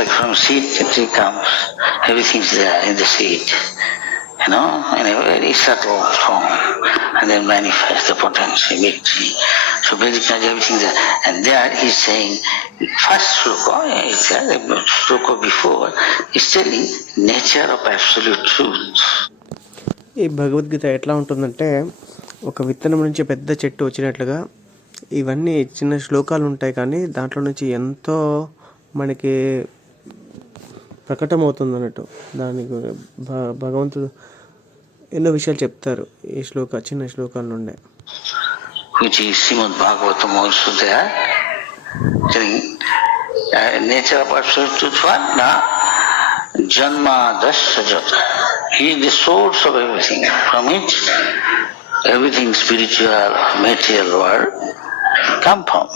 like from seed the tree comes, everything's there in the seed, in a very subtle form, and then manifest the potency, victory. So Vedic knowledge, everything's there. And there he's saying, first sloka, is there, the sloka before, is telling nature of absolute truth. ఈ భగవద్గీత ఎట్లా ఉంటుందంటే ఒక విత్తనం నుంచి పెద్ద చెట్టు వచ్చినట్లుగా ఇవన్నీ చిన్న శ్లోకాలు ఉంటాయి, కానీ దాంట్లో నుంచి ఎంతో మనకి ప్రకటమవుతుంది అన్నట్టు. దానికి భగవంతుడు ఎన్నో విషయాలు చెప్తారు ఈ చిన్న శ్లోకాల నుండే. Which is Srimad Bhagavatam also there. Nature of absolute truth, what? Na? Janma dasya jata. He is the source of everything. From it, everything spiritual, material world come from,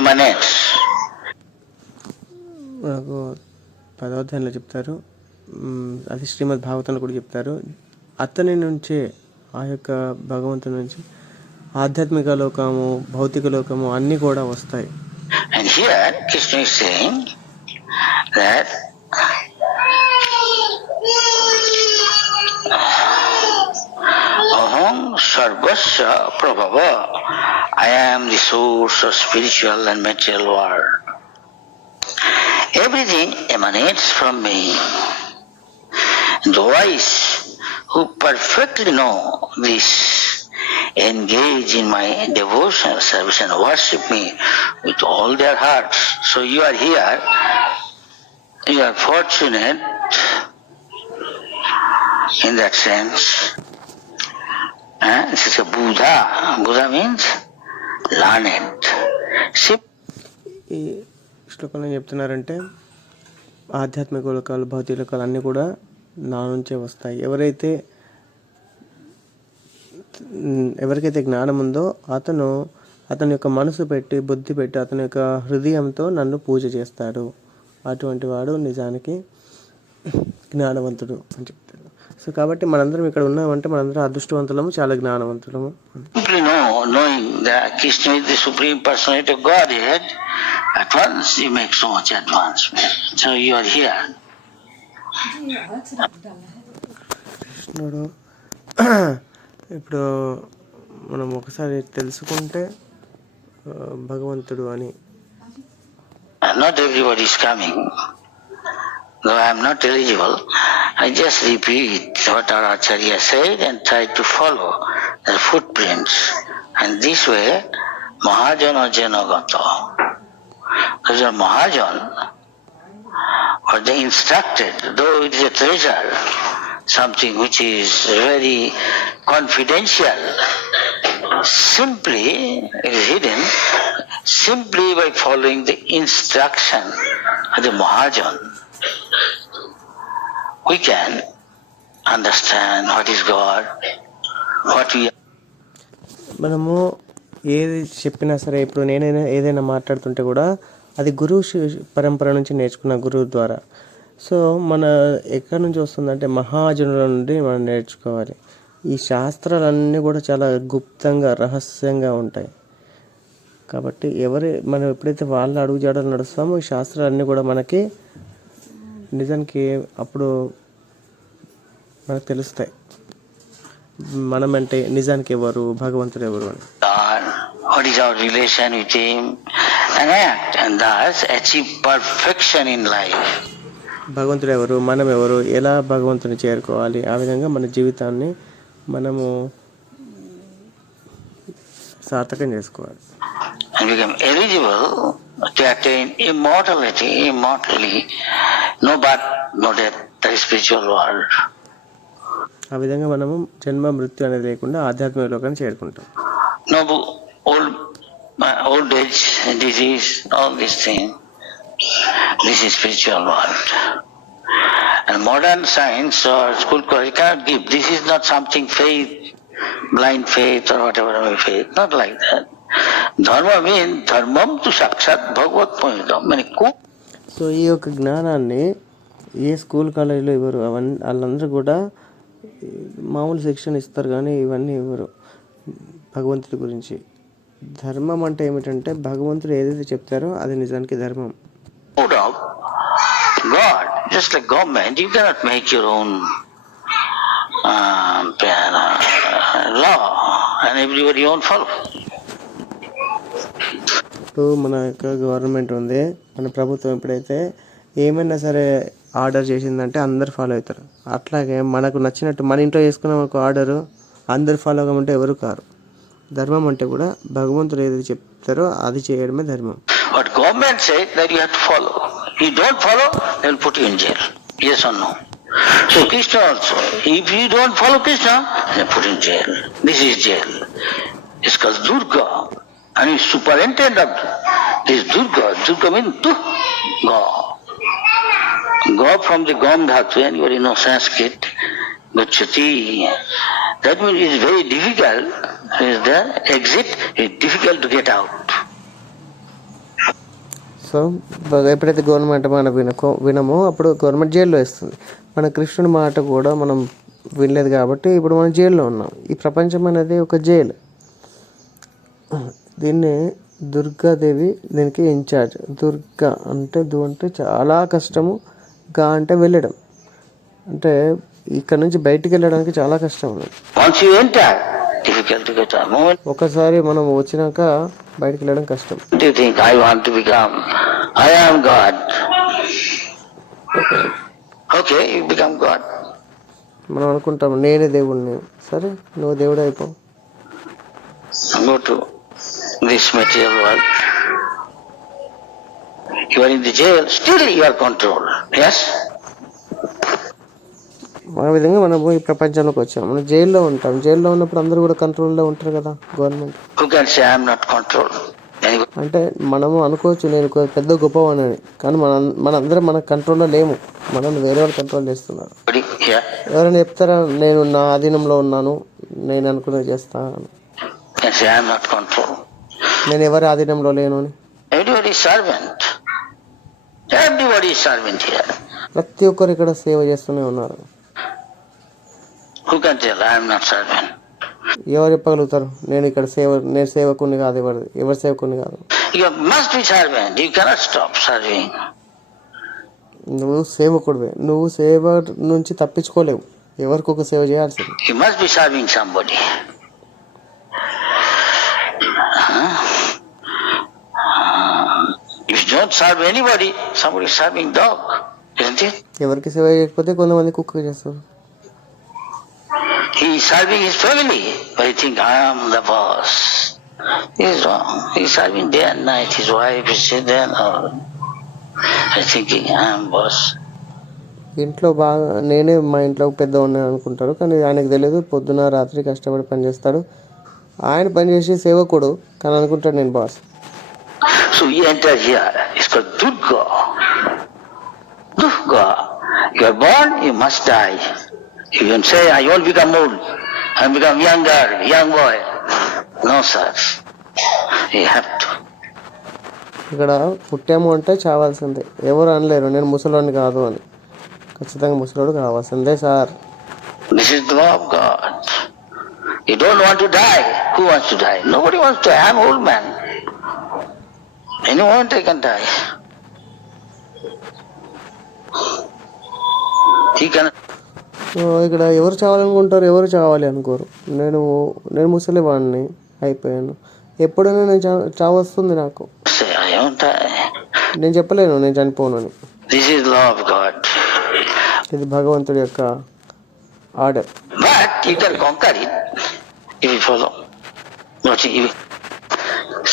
emanates. మనకు 10వ అధ్యాయంలో చెప్తారు, అది శ్రీమద్ భాగవతంలో కూడా చెప్తారు, అతని నుంచే, ఆ యొక్క భగవంతుని నుంచి ఆధ్యాత్మిక లోకము, భౌతిక లోకము అన్నీ కూడా వస్తాయి. And here Krishna is saying that Aham Sarvasya Prabhava, I am the source of spiritual and material world. Everything emanates from me. The wise who perfectly know this engage in my devotional service and worship me with all their hearts. So you are here, you are fortunate in that sense. This is a Buddha. Buddha means learned. ఈ శ్లోకంలో ఏం చెప్తున్నారంటే ఆధ్యాత్మిక లోకాలు, భౌతిక లోకాలు అన్నీ కూడా నా నుంచే వస్తాయి. ఎవరికైతే జ్ఞానం ఉందో అతని యొక్క మనసు పెట్టి, బుద్ధి పెట్టి, అతని యొక్క హృదయంతో నన్ను పూజ చేస్తాడు. అటువంటి వాడు నిజానికి జ్ఞానవంతుడు అని చెప్తాడు. సో కాబట్టి మనందరం ఇక్కడ ఉన్నామంటే మనందరం అదృష్టవంతులము, చాలా జ్ఞానవంతులము. Knowing that Krishna is the Supreme Personality of Godhead, at once you make so much advancement. So you are here. కృష్ణుడు ఇప్పుడు మనం ఒకసారి తెలుసుకుంటే భగవంతుడు అని. Not everybody is coming. Though I am not eligible, I just repeat what our Acharya said and try to follow their footprints. And this way, Mahajana Janagata. Because a Mahajan, or the instructed, though it is a treasure, something which is very confidential, simply it is hidden, simply by following the instruction of the Mahajan, we can understand what is God, what we are. మనము ఏది చెప్పినా సరే, ఇప్పుడు నేనైనా ఏదైనా మాట్లాడుతుంటే కూడా అది గురువు పరంపర నుంచి నేర్చుకున్న గురువు ద్వారా. సో మన ఎక్కడి నుంచి వస్తుందంటే మహాజనుల నుండి మనం నేర్చుకోవాలి. ఈ శాస్త్రాలన్నీ కూడా చాలా గుప్తంగా, రహస్యంగా ఉంటాయి. కాబట్టి మనం ఎప్పుడైతే వాళ్ళ అడుగుజాడలు నడుస్తామో ఈ శాస్త్రాలన్నీ కూడా మనకి నిజానికి అప్పుడు మనకు తెలుస్తాయి, మనం అంటే నిజానికి ఎవరు, భగవంతుడు ఎవరు అని. What is our relation with him, and act, and thus achieve perfection in life. భగవంతుడు ఎవరు, మనం ఎవరు, ఎలా భగవంతుని చేరుకోవాలి, ఆ విధంగా మన జీవితాన్ని మనము సార్థకం చేసుకోవాలి. And become eligible to attain immortality, no birth, no death, the spiritual world. ఆ విధంగా మనము జన్మ మృత్యు అనేది లేకుండా ఆధ్యాత్మిక లోకాన్ని చేరుకుంటాం. No old age, disease, all these things. This is spiritual world. And modern science or school college cannot give. This is not something faith, blind faith or whatever faith. Not like that. Dharma means dharmam tu sakshat bhagavat purnidam. So ఈ యొక్క జ్ఞానాన్ని ఏ స్కూల్ కాలేజీలో ఇవ్వరు. వాళ్ళందరూ కూడా మామూలు శిక్షణ ఇస్తారు, కానీ ఇవన్నీ ఇవ్వరు భగవంతుడి గురించి. ధర్మం అంటే ఏమిటంటే భగవంతుడు ఏదైతే చెప్తారో అది నిజానికి ధర్మం. God, just like government, you cannot make your own law and everybody won't follow. ఇప్పుడు మన యొక్క గవర్నమెంట్ ఉంది, మన ప్రభుత్వం ఎప్పుడైతే ఏమైనా సరే ఆర్డర్ చేసిందంటే అందరు ఫాలో అవుతారు. అట్లాగే మనకు నచ్చినట్టు మన ఇంట్లో చేసుకున్న ఒక ఆర్డరు అందరు ఫాలో అవ్వమంటే ఎవరు కారు. ధర్మం అంటే కూడా భగవంతుడు ఏది చెప్తారో అది చేయడమే ధర్మం. But government said that you have to follow. You don't follow, they will put you in jail. Yes or no? So Krishna also, if you don't follow Krishna, they put you in jail. This is jail. It's called Durga. And he's superintendent of this Durga. Durga means Durga. Go from the Gam Dhatu, anybody know Sanskrit? Gachati. That means it's very difficult. Is the exit is difficult to get out. So ఎప్పుడైతే గవర్నమెంట్ మాట వినమో అప్పుడు గవర్నమెంట్ జైల్లో వేస్తుంది. మన కృష్ణుడి మాట కూడా మనం వినలేదు కాబట్టి ఇప్పుడు మనం జైల్లో ఉన్నాం. ఈ ప్రపంచం అనేది ఒక జైలు. దీన్ని దుర్గాదేవి దీనికి ఇన్ఛార్జ్. దుర్గా అంటే అంటే చాలా కష్టము, గా అంటే వెళ్ళడం, అంటే ఇక్కడ నుంచి బయటికి వెళ్ళడానికి చాలా కష్టం. ఒకసారి మనం వచ్చినాక బయటికి వెళ్ళడం కష్టం. మనం అనుకుంటాం నేనే దేవుడిని. సరే, నువ్వు దేవుడు అయిపో. This material world, you are in the jail, still you are controlled. Yes? ఆ విధంగా మనం ఈ ప్రపంచంలోకి వచ్చాం. మనం జైల్లో ఉంటాం. జైల్లో ఉన్నప్పుడు అందరూ కూడా కంట్రోల్లో ఉంటారు కదా government. Who can say I am not controlled? అంటే మనము అనుకోవచ్చు నేను పెద్ద గొప్పవాణని, కానీ మనందరం మన కంట్రోల్లో లేము. మనం వేరే వాళ్ళు కంట్రోల్ చేస్తున్నారు. ఎవరైనా చెప్తారా నేను నా ఆధీనంలో ఉన్నాను, నేను అనుకున్నది చేస్తాను, నేను ఎవరి ఆధీనంలో లేను అని. ప్రతి ఒక్కరు ఇక్కడ సేవ చేస్తూనే ఉన్నారు. ఎవరు చెప్పగలుగుతారు నేను ఇక్కడ నేను సేవకుని కాదు, ఎవరి సేవకుని కాదు. నువ్వు సేవకుడివే, నువ్వు సేవ నుంచి తప్పించుకోలేవు. ఎవరికొక సేవ చేయాల్సింది. ఎవరికి సేవ చేయకపోతే కొంతమంది కుక్క చేస్తారు. He is serving his family, but he thinks I am the boss. He is wrong. He is serving day and night. His wife is there, thinking I am boss. ఇంట్లో బాగా నేనే మా ఇంట్లో పెద్ద ఉన్నాను అనుకుంటారు, కానీ ఆయనకు తెలియదు పొద్దున రాత్రి కష్టపడి పనిచేస్తాడు. ఆయన పనిచేసి సేవకుడు, కానీ అనుకుంటాడు నేను boss. So he enters here. It's called Durga. Durga. You are born, you must die. You can say, I won't become old. I will become younger, young boy. No, sir. You have to. ఇక్కడ పుట్టాము అంటే చావాల్సిందే. ఎవరు అనలేరు నేను ముసలోని కాదు అని. ఖచ్చితంగా ముసలోడు కావాల్సిందే sir. This is the law of God. You don't want to die. Who wants to die? Nobody wants to die. I'm an old man. Any moment I can die. He can. ఇక్కడ ఎవరు చావాలనుకుంటారు, ఎవరు చావాలి అనుకోరు. నేను ముసలివాడిని అయిపోయాను, ఎప్పుడైనా నేను చావొస్తుంది నాకు. నేను చెప్పలేను నేను చనిపోను అని. ఇది భగవంతుడి యొక్క order.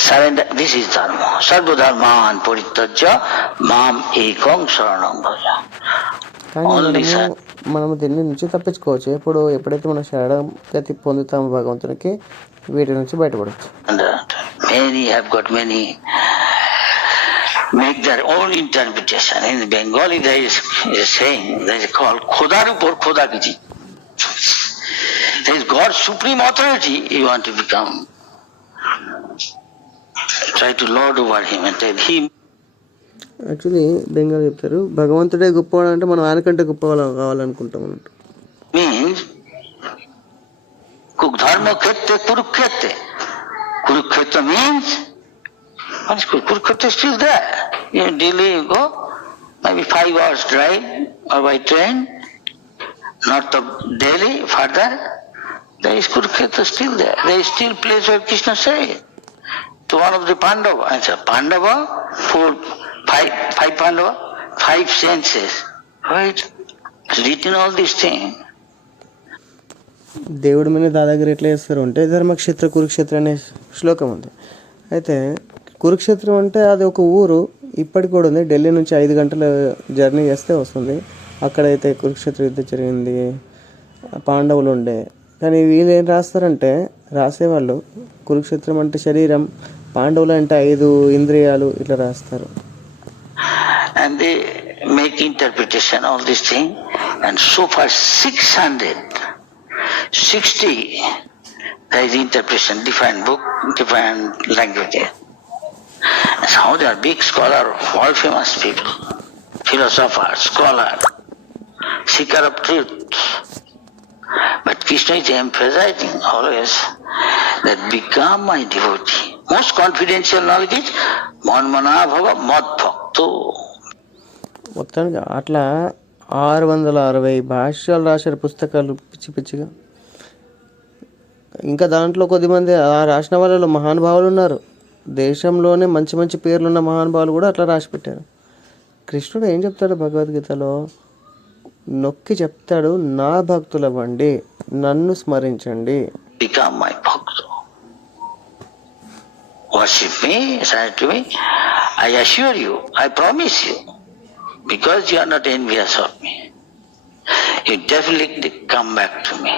Surrender. This is dharma. Sarva dharman parityajya mam ekam sharanam bhaja. కానీ మనము దీని నుంచి తప్పించుకోవచ్చు. ఎప్పుడైతే మనం శరణాగతి పొందుతామో భగవంతునికి, వీటి నుంచి బయటపడవచ్చు. Many have got many make their own interpretation. In Bengali there is saying, there is called Khodar upor Khoda kiji. There is God's supreme authority. You want to become, try to lord over him and tell him. Actually Bengal చెప్తారు భగవంతుడే గొప్పవాడు అంటే మనం ఆయనకంటే గొప్పవాళ్ళు కావాలనుకుంటాం అన్నట్టు. మీన్స్ ధర్మక్షేత్రే కురుక్షేత్రే. Kurukshetra means what is Kurukshetra? Kurukshetra is still there. In Delhi you go, maybe 5 hours drive or by train, north of Delhi, further, there is Kurukshetra still there. There is still place where Krishna said to one of the Pandava. I said, Pandava, five Pandava, 5 senses. Right? It's written all these things. దేవుడి మీద దాదాగిరి ఎట్లా చేస్తారు అంటే ధర్మక్షేత్ర కురుక్షేత్ర అనే శ్లోకం ఉంది. అయితే కురుక్షేత్రం అంటే అది ఒక ఊరు, ఇప్పటికి కూడా ఉంది. ఢిల్లీ నుంచి 5 గంటల జర్నీ చేస్తే వస్తుంది. అక్కడైతే కురుక్షేత్ర యుద్ధం జరిగింది, పాండవులు ఉండే. కానీ వీళ్ళు ఏం రాస్తారంటే, రాసేవాళ్ళు కురుక్షేత్రం అంటే శరీరం, పాండవులు అంటే 5 ఇంద్రియాలు ఇట్లా రాస్తారు. And they make interpretation of this thing, and so far 660 there is interpretation, different book, different languages. And how they are big scholar, world famous people, philosopher, scholar, seeker of truth. But Krishna is emphasizing always that become my devotee. Most confidential knowledge is manmana bhava mad bhakto. మొత్తానికి అట్లా 660 భాష్యాలు రాశారు, పుస్తకాలు పిచ్చి పిచ్చిగా. ఇంకా దాంట్లో కొద్దిమంది ఆ రాసిన వాళ్ళలో మహానుభావులు ఉన్నారు. దేశంలోనే మంచి మంచి పేర్లున్న మహానుభావులు కూడా అట్లా రాసి పెట్టారు. కృష్ణుడు ఏం చెప్తాడు భగవద్గీతలో? నొక్కి చెప్తాడు, నా భక్తులవ్వండి, నన్ను స్మరించండి. Become my bhakta. Worship me, say to me, I assure you, I promise you, because you are not envious of me, you definitely come back to me.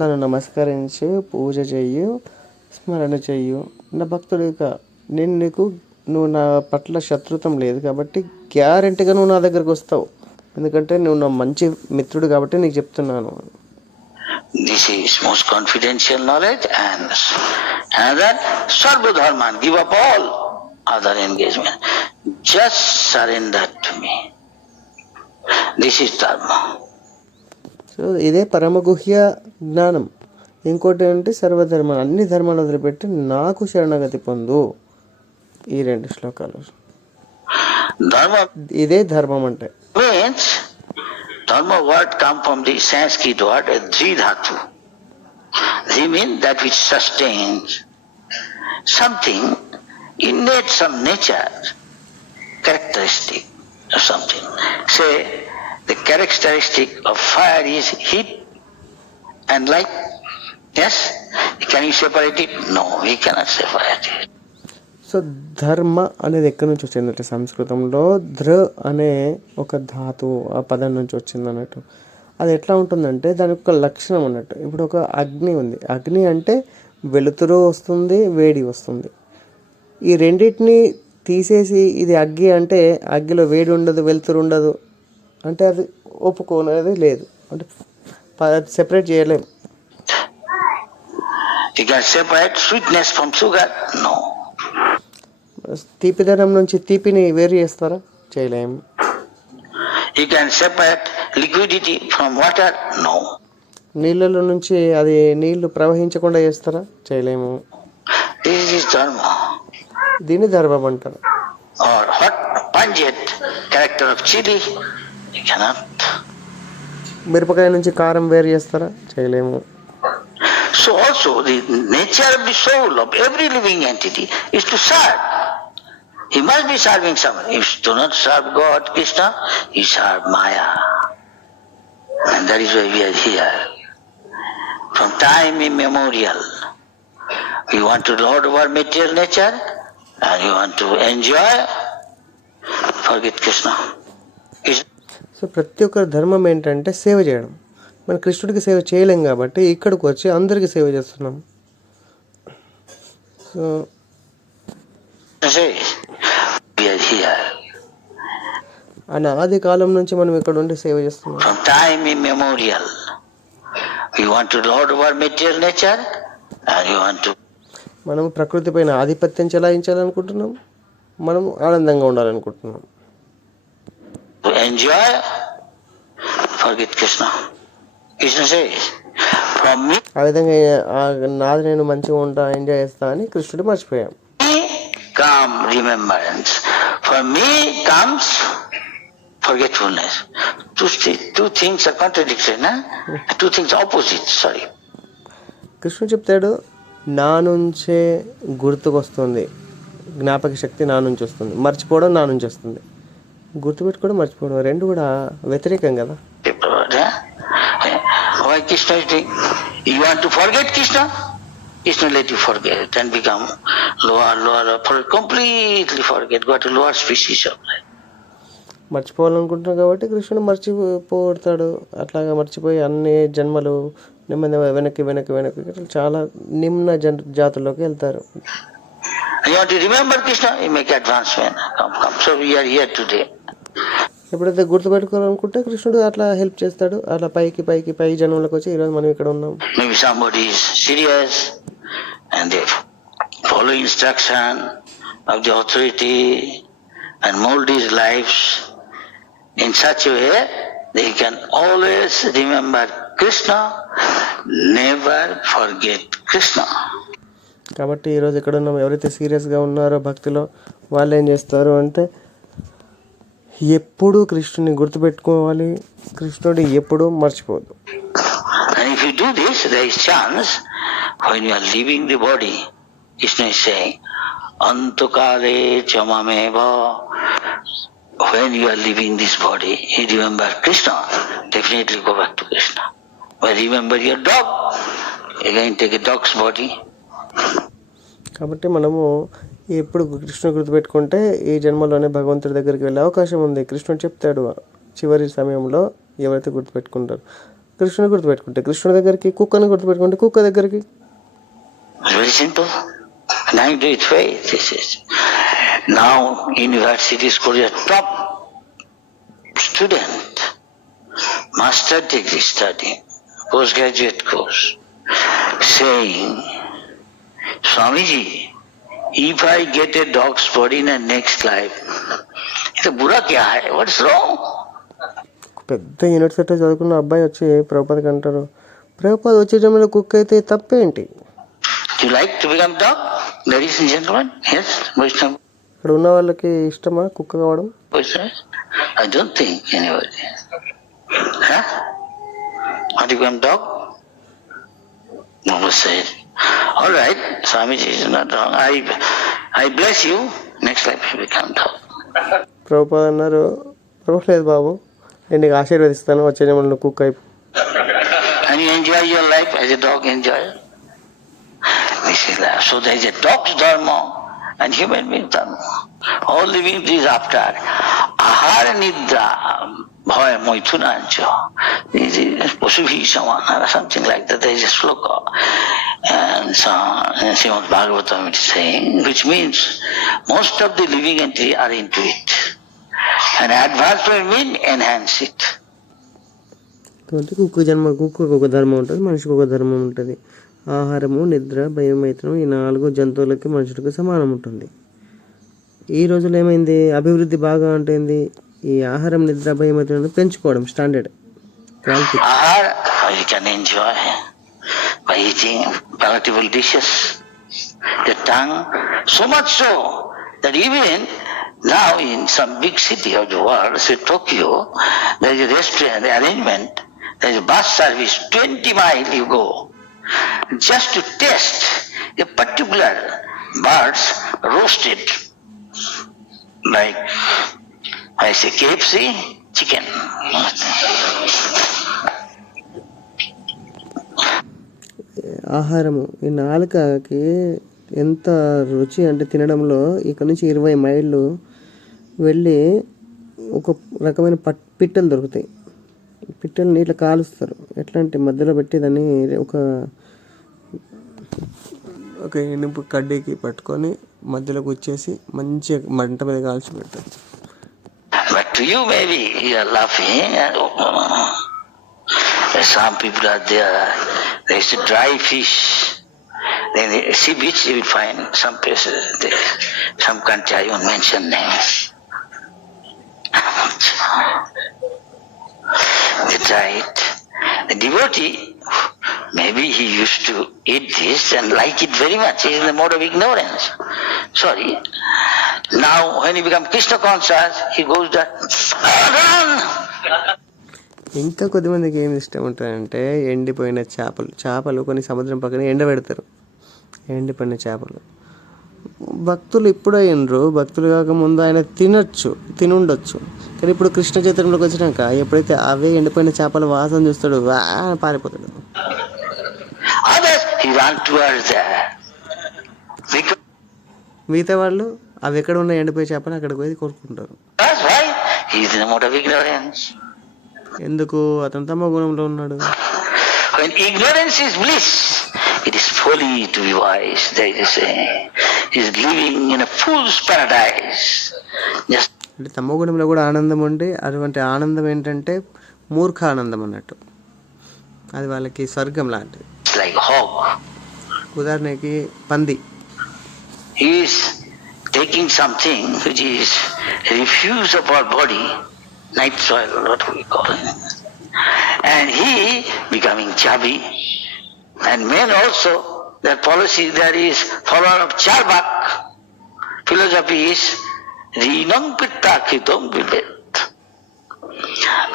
నన్ను నమస్కరించి పూజ చెయ్యు, స్మరణ చెయ్యు, నా భక్తుడిక. నువ్వు నా పట్ల శత్రుత్వం లేదు కాబట్టి గ్యారెంటీగా నువ్వు నా దగ్గరకు వస్తావు, ఎందుకంటే నువ్వు నా మంచి మిత్రుడు కాబట్టి నీకు చెప్తున్నాను. This is most confidential knowledge. And another, Sarva Dharman, give up all other engagement. Just surrender to me. This is Dharma. So ఇదే పరమగుహ్య జ్ఞానం. ఇంకోటి ఏంటి? సర్వధర్మాలు, అన్ని ధర్మాలు వదిలిపెట్టి నాకు శరణగతి పొందు. ఈ 2 శ్లోకాలు. Dharma ఇదే ధర్మం అంటే. means, Dharma word come from the Sanskrit word Dri Dhatu. Dri means that which sustains something, innate some nature, characteristic or something. Say, the characteristic of fire is heat and light. Yes? Can you separate it? No, we cannot separate it. So ధర్మ అనేది ఎక్కడి నుంచి వచ్చిందంటే సంస్కృతంలో ధృ అనే ఒక ధాతువు ఆ పదం నుంచి వచ్చింది అన్నట్టు. అది ఎట్లా ఉంటుందంటే దానికి ఒక లక్షణం అన్నట్టు. ఇప్పుడు ఒక అగ్ని ఉంది, అగ్ని అంటే వెలుతురు వస్తుంది, వేడి వస్తుంది. ఈ రెండింటిని తీసేసి ఇది అగ్గి అంటే అగ్గిలో వేడి ఉండదు, వెలుతురు ఉండదు అంటే అది ఒప్పుకోనేది లేదు, అంటే సెపరేట్ చేయలేము. You can separate sweetness from sugar? No. తీపిదనం నుంచి తీపిని వేరు చేస్తారా? చేయలేము. You can separate liquidity from water? No. నీళ్ళలో నుంచి అది నీళ్లు ప్రవహించకుండా చేస్తారా? చేయలేము. This is dharma. దీన్ని ధర్మం అంటారు. Or hot pungent character of chili? You cannot. మిరపకాయ నుంచి కారం వేరు చేస్తారా? చేయలేము. So also the nature of the soul of every living entity is to serve. He must be serving someone. If you do not serve God, Krishna, you serve Maya. And that is why we are here. From time immemorial, we want to lord over material nature and we want to enjoy, forget Krishna. So ప్రతి ఒక్కరి ధర్మం ఏంటంటే సేవ చేయడం. మన కృష్ణుడికి సేవ చేయలేం కాబట్టి ఇక్కడికి వచ్చి అందరికీ సేవ చేస్తున్నాం. So we are here. అనాది కాలం నుంచి మనం ఇక్కడ ఉండి సేవ చేస్తున్నాం. From time immemorial, we want to lord over material nature and we want to. మనం ప్రకృతి పైన ఆధిపత్యం చెలాయించాలనుకుంటున్నాం, మనం ఆనందంగా ఉండాలనుకుంటున్నాం. To enjoy, forget Krishna. Krishna says, from me ఆ విధంగా నాది నేను మంచిగా ఉంటా, ఎంజాయ్ చేస్తా అని కృష్ణుడు మర్చిపోయాం. come remembrance. For me comes forgetfulness. Two things are contradictory, na? Two things opposite, sorry. కృష్ణుడు చెప్తాడు, నా నుంచే గుర్తుకొస్తుంది, జ్ఞాపక శక్తి నా నుంచి వస్తుంది, మర్చిపోవడం నా నుంచి వస్తుంది. గుర్తుపెట్టుకోవడం, మర్చిపోవడం రెండు కూడా వ్యతిరేకం కదా. Why Krishna is doing? You want to forget Krishna? Krishna let you forget and become lower, completely forget, go to lower species of life. మర్చిపోవాలనుకుంటున్నాం కాబట్టి కృష్ణుడు మర్చిపోతాడు. అట్లాగా మర్చిపోయి అన్ని జన్మలు నెమ్మది వెనక్కి చాలా నిమ్న జాతుల్లోకి వెళ్తారు. You want to remember Krishna? You make advancement. Come. So we are here today. ఎప్పుడైతే గుర్తుపెట్టుకోవాలనుకుంటే కృష్ణుడు అట్లా హెల్ప్ చేస్తాడు. అట్లా పై జన్మలకు వచ్చి ఈరోజు మనం ఇక్కడ ఉన్నాం. Maybe somebody is serious and they follow instruction of the authority and mold his lives in such a way they can always remember Krishna, never forget Krishna. కాబట్టి ఈరోజు ఇక్కడ ఉన్నాం. ఎవరైతే సీరియస్గా ఉన్నారో భక్తిలో వాళ్ళు ఏం చేస్తారు అంటే ఎప్పుడు కృష్ణుని గుర్తుపెట్టుకోవాలి, కృష్ణుడు ఎప్పుడు మర్చిపోదు. And if you do this, there is chance when you are leaving the body. Krishna is saying, Antukale chamameva. When you are leaving this body, you remember Krishna. Definitely go back to Krishna. But remember your dog. Again take a dog's body. కాబట్టి మనము ఎప్పుడు కృష్ణుడు గుర్తుపెట్టుకుంటే ఈ జన్మలోనే భగవంతుడి దగ్గరికి వెళ్ళే అవకాశం ఉంది. కృష్ణుడు చెప్తాడు చివరి సమయంలో ఎవరైతే గుర్తుపెట్టుకుంటారు, కృష్ణుని గుర్తుపెట్టుకుంటే కృష్ణుడి దగ్గరికి, కుక్కని గుర్తుపెట్టుకుంటే కుక్క దగ్గరికి. Very simple. Now you do it faith. Now universities Korea top student, master degree study, postgraduate course, saying, Swamiji, if I get a dog's body in the next life, it's a bura kya hai? What's wrong? పెద్ద యూనివర్సిటీ చదువుకున్న అబ్బాయి వచ్చి ప్రభుపాదకి అంటారు, ప్రభుపాద వచ్చే జన్మలో కుక్క అయితే తప్పేంటి? Do you like to become dog? Ladies and gentlemen, yes, Vaishnava. ఇక్కడ ఉన్న వాళ్ళకి ఇష్టమా కుక్క కావడం? I don't think anybody. Huh? Want to become dog? Mama said, all right, Swamiji is not wrong. I bless you. Next life you become dog. Prabhupada అన్నారు, ప్రభులేదు బాబు, నేను నీకు ఆశీర్వదిస్తాను, వచ్చే జన్మలో కుక్క అయిపో. And you enjoy your life as a dog enjoy. This is life. So there is a dog's dharma and human being dharma. All living is after ahara nidra bhaya moithunancha. This is pasubhi samana, something like that. There is a sloka. And so Srimad Bhagavatam is saying, which means most of the living entity are into it. And advancement means enhance it. కాబట్టి కుక్కకు ఒక ధర్మం ఉంటుంది, మనిషికి ఒక ధర్మం ఉంటుంది. ఆహారము, నిద్ర, భయం, మైత్రం, ఈ 4 జంతువులకి మనుషులకి సమానం ఉంటుంది. ఈ రోజులో ఏమైంది, అభివృద్ధి బాగా ఉంటుంది. ఈ ఆహారం, నిద్ర, భయం, మైత్రం పెంచుకోవడం standard quality. You can enjoy by eating palatable dishes. The tongue, so much so that even now in some big city of the world, say Tokyo, there is a restaurant arrangement, there is a bus service, 20 miles you go, just to taste a particular birds roasted, like I say KFC, chicken. ఆహారము, ఈ నాలుకకి ఎంత రుచి అంటే తినడంలో ఇక్కడ నుంచి 20 మైళ్ళు వెళ్ళి ఒక రకమైన పిట్టలు దొరుకుతాయి. పిట్టలు నీటిలో కాలుస్తారు. ఎట్లా అంటే మధ్యలో పెట్టి దాన్ని ఒక ఇనుపు కడ్డీకి పట్టుకొని మధ్యలో కూర్చేసి మంచిగా మంట మీద కాల్చి పెడతారు. But to you maybe you are laughing. Some people are there. There is a dry fish. Then the sea beach you will find some places. There, some country I won't mention names. They try it. The devotee, maybe he used to eat this and like it very much. He is in the mode of ignorance. Sorry. Now, when he becomes Krishna conscious, he goes there, run! ఇంకా కొద్దిమందికి ఏమి ఇష్టం ఉంటుందంటే ఎండిపోయిన చేపలు కొన్ని సముద్రం పక్కన ఎండబెడతారు. ఎండిపోయిన చేపలు భక్తులు ఇప్పుడయ్యిండ్రు, భక్తులు కాకముందు ఆయన తినుండొచ్చు. కానీ ఇప్పుడు కృష్ణ చైతన్యంలోకి వచ్చినాక ఎప్పుడైతే అవే ఎండిపోయిన చేపల వాసన చూస్తాడు, పారిపోతాడు. మిగతా వాళ్ళు అవి ఎక్కడ ఉన్న ఎండిపోయే చేపలు అక్కడికి పోయి కోరుకుంటారు. ఎందుకు? అతను తమ గుణంలో ఉన్నాడు. When ignorance is bliss, it is folly to be wise. There is a is living in a fool's paradise. Just అంటే తమ గుణంలో కూడా ఆనందం ఉండి, అటువంటి ఆనందం ఏంటంటే మూర్ఖ ఆనందం అన్నట్టు. అది వాళ్ళకి స్వర్గం లాంటిది. like hog. ఉదాహరణకి పంది. He is taking something which is refuse of our body, night soil, what we call it. And he becoming chubby. And men also, their policy there is follower of Charvak. Philosophy is Rinam Pitta Kritam Vibet.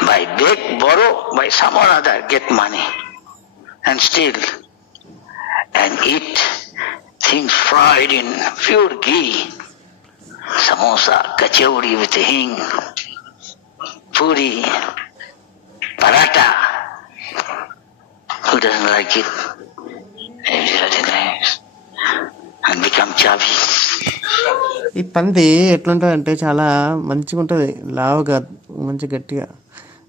By beg, borrow, by some or other, get money and steal and eat things fried in pure ghee, samosa, kachori with hing, puri, paratha. Who doesn't like it? Everybody likes. And become chubby. ఈ పంది ఎట్లుంటుంది అంటే చాలా మంచిగా ఉంటుంది, లావుగా, మంచి గట్టిగా.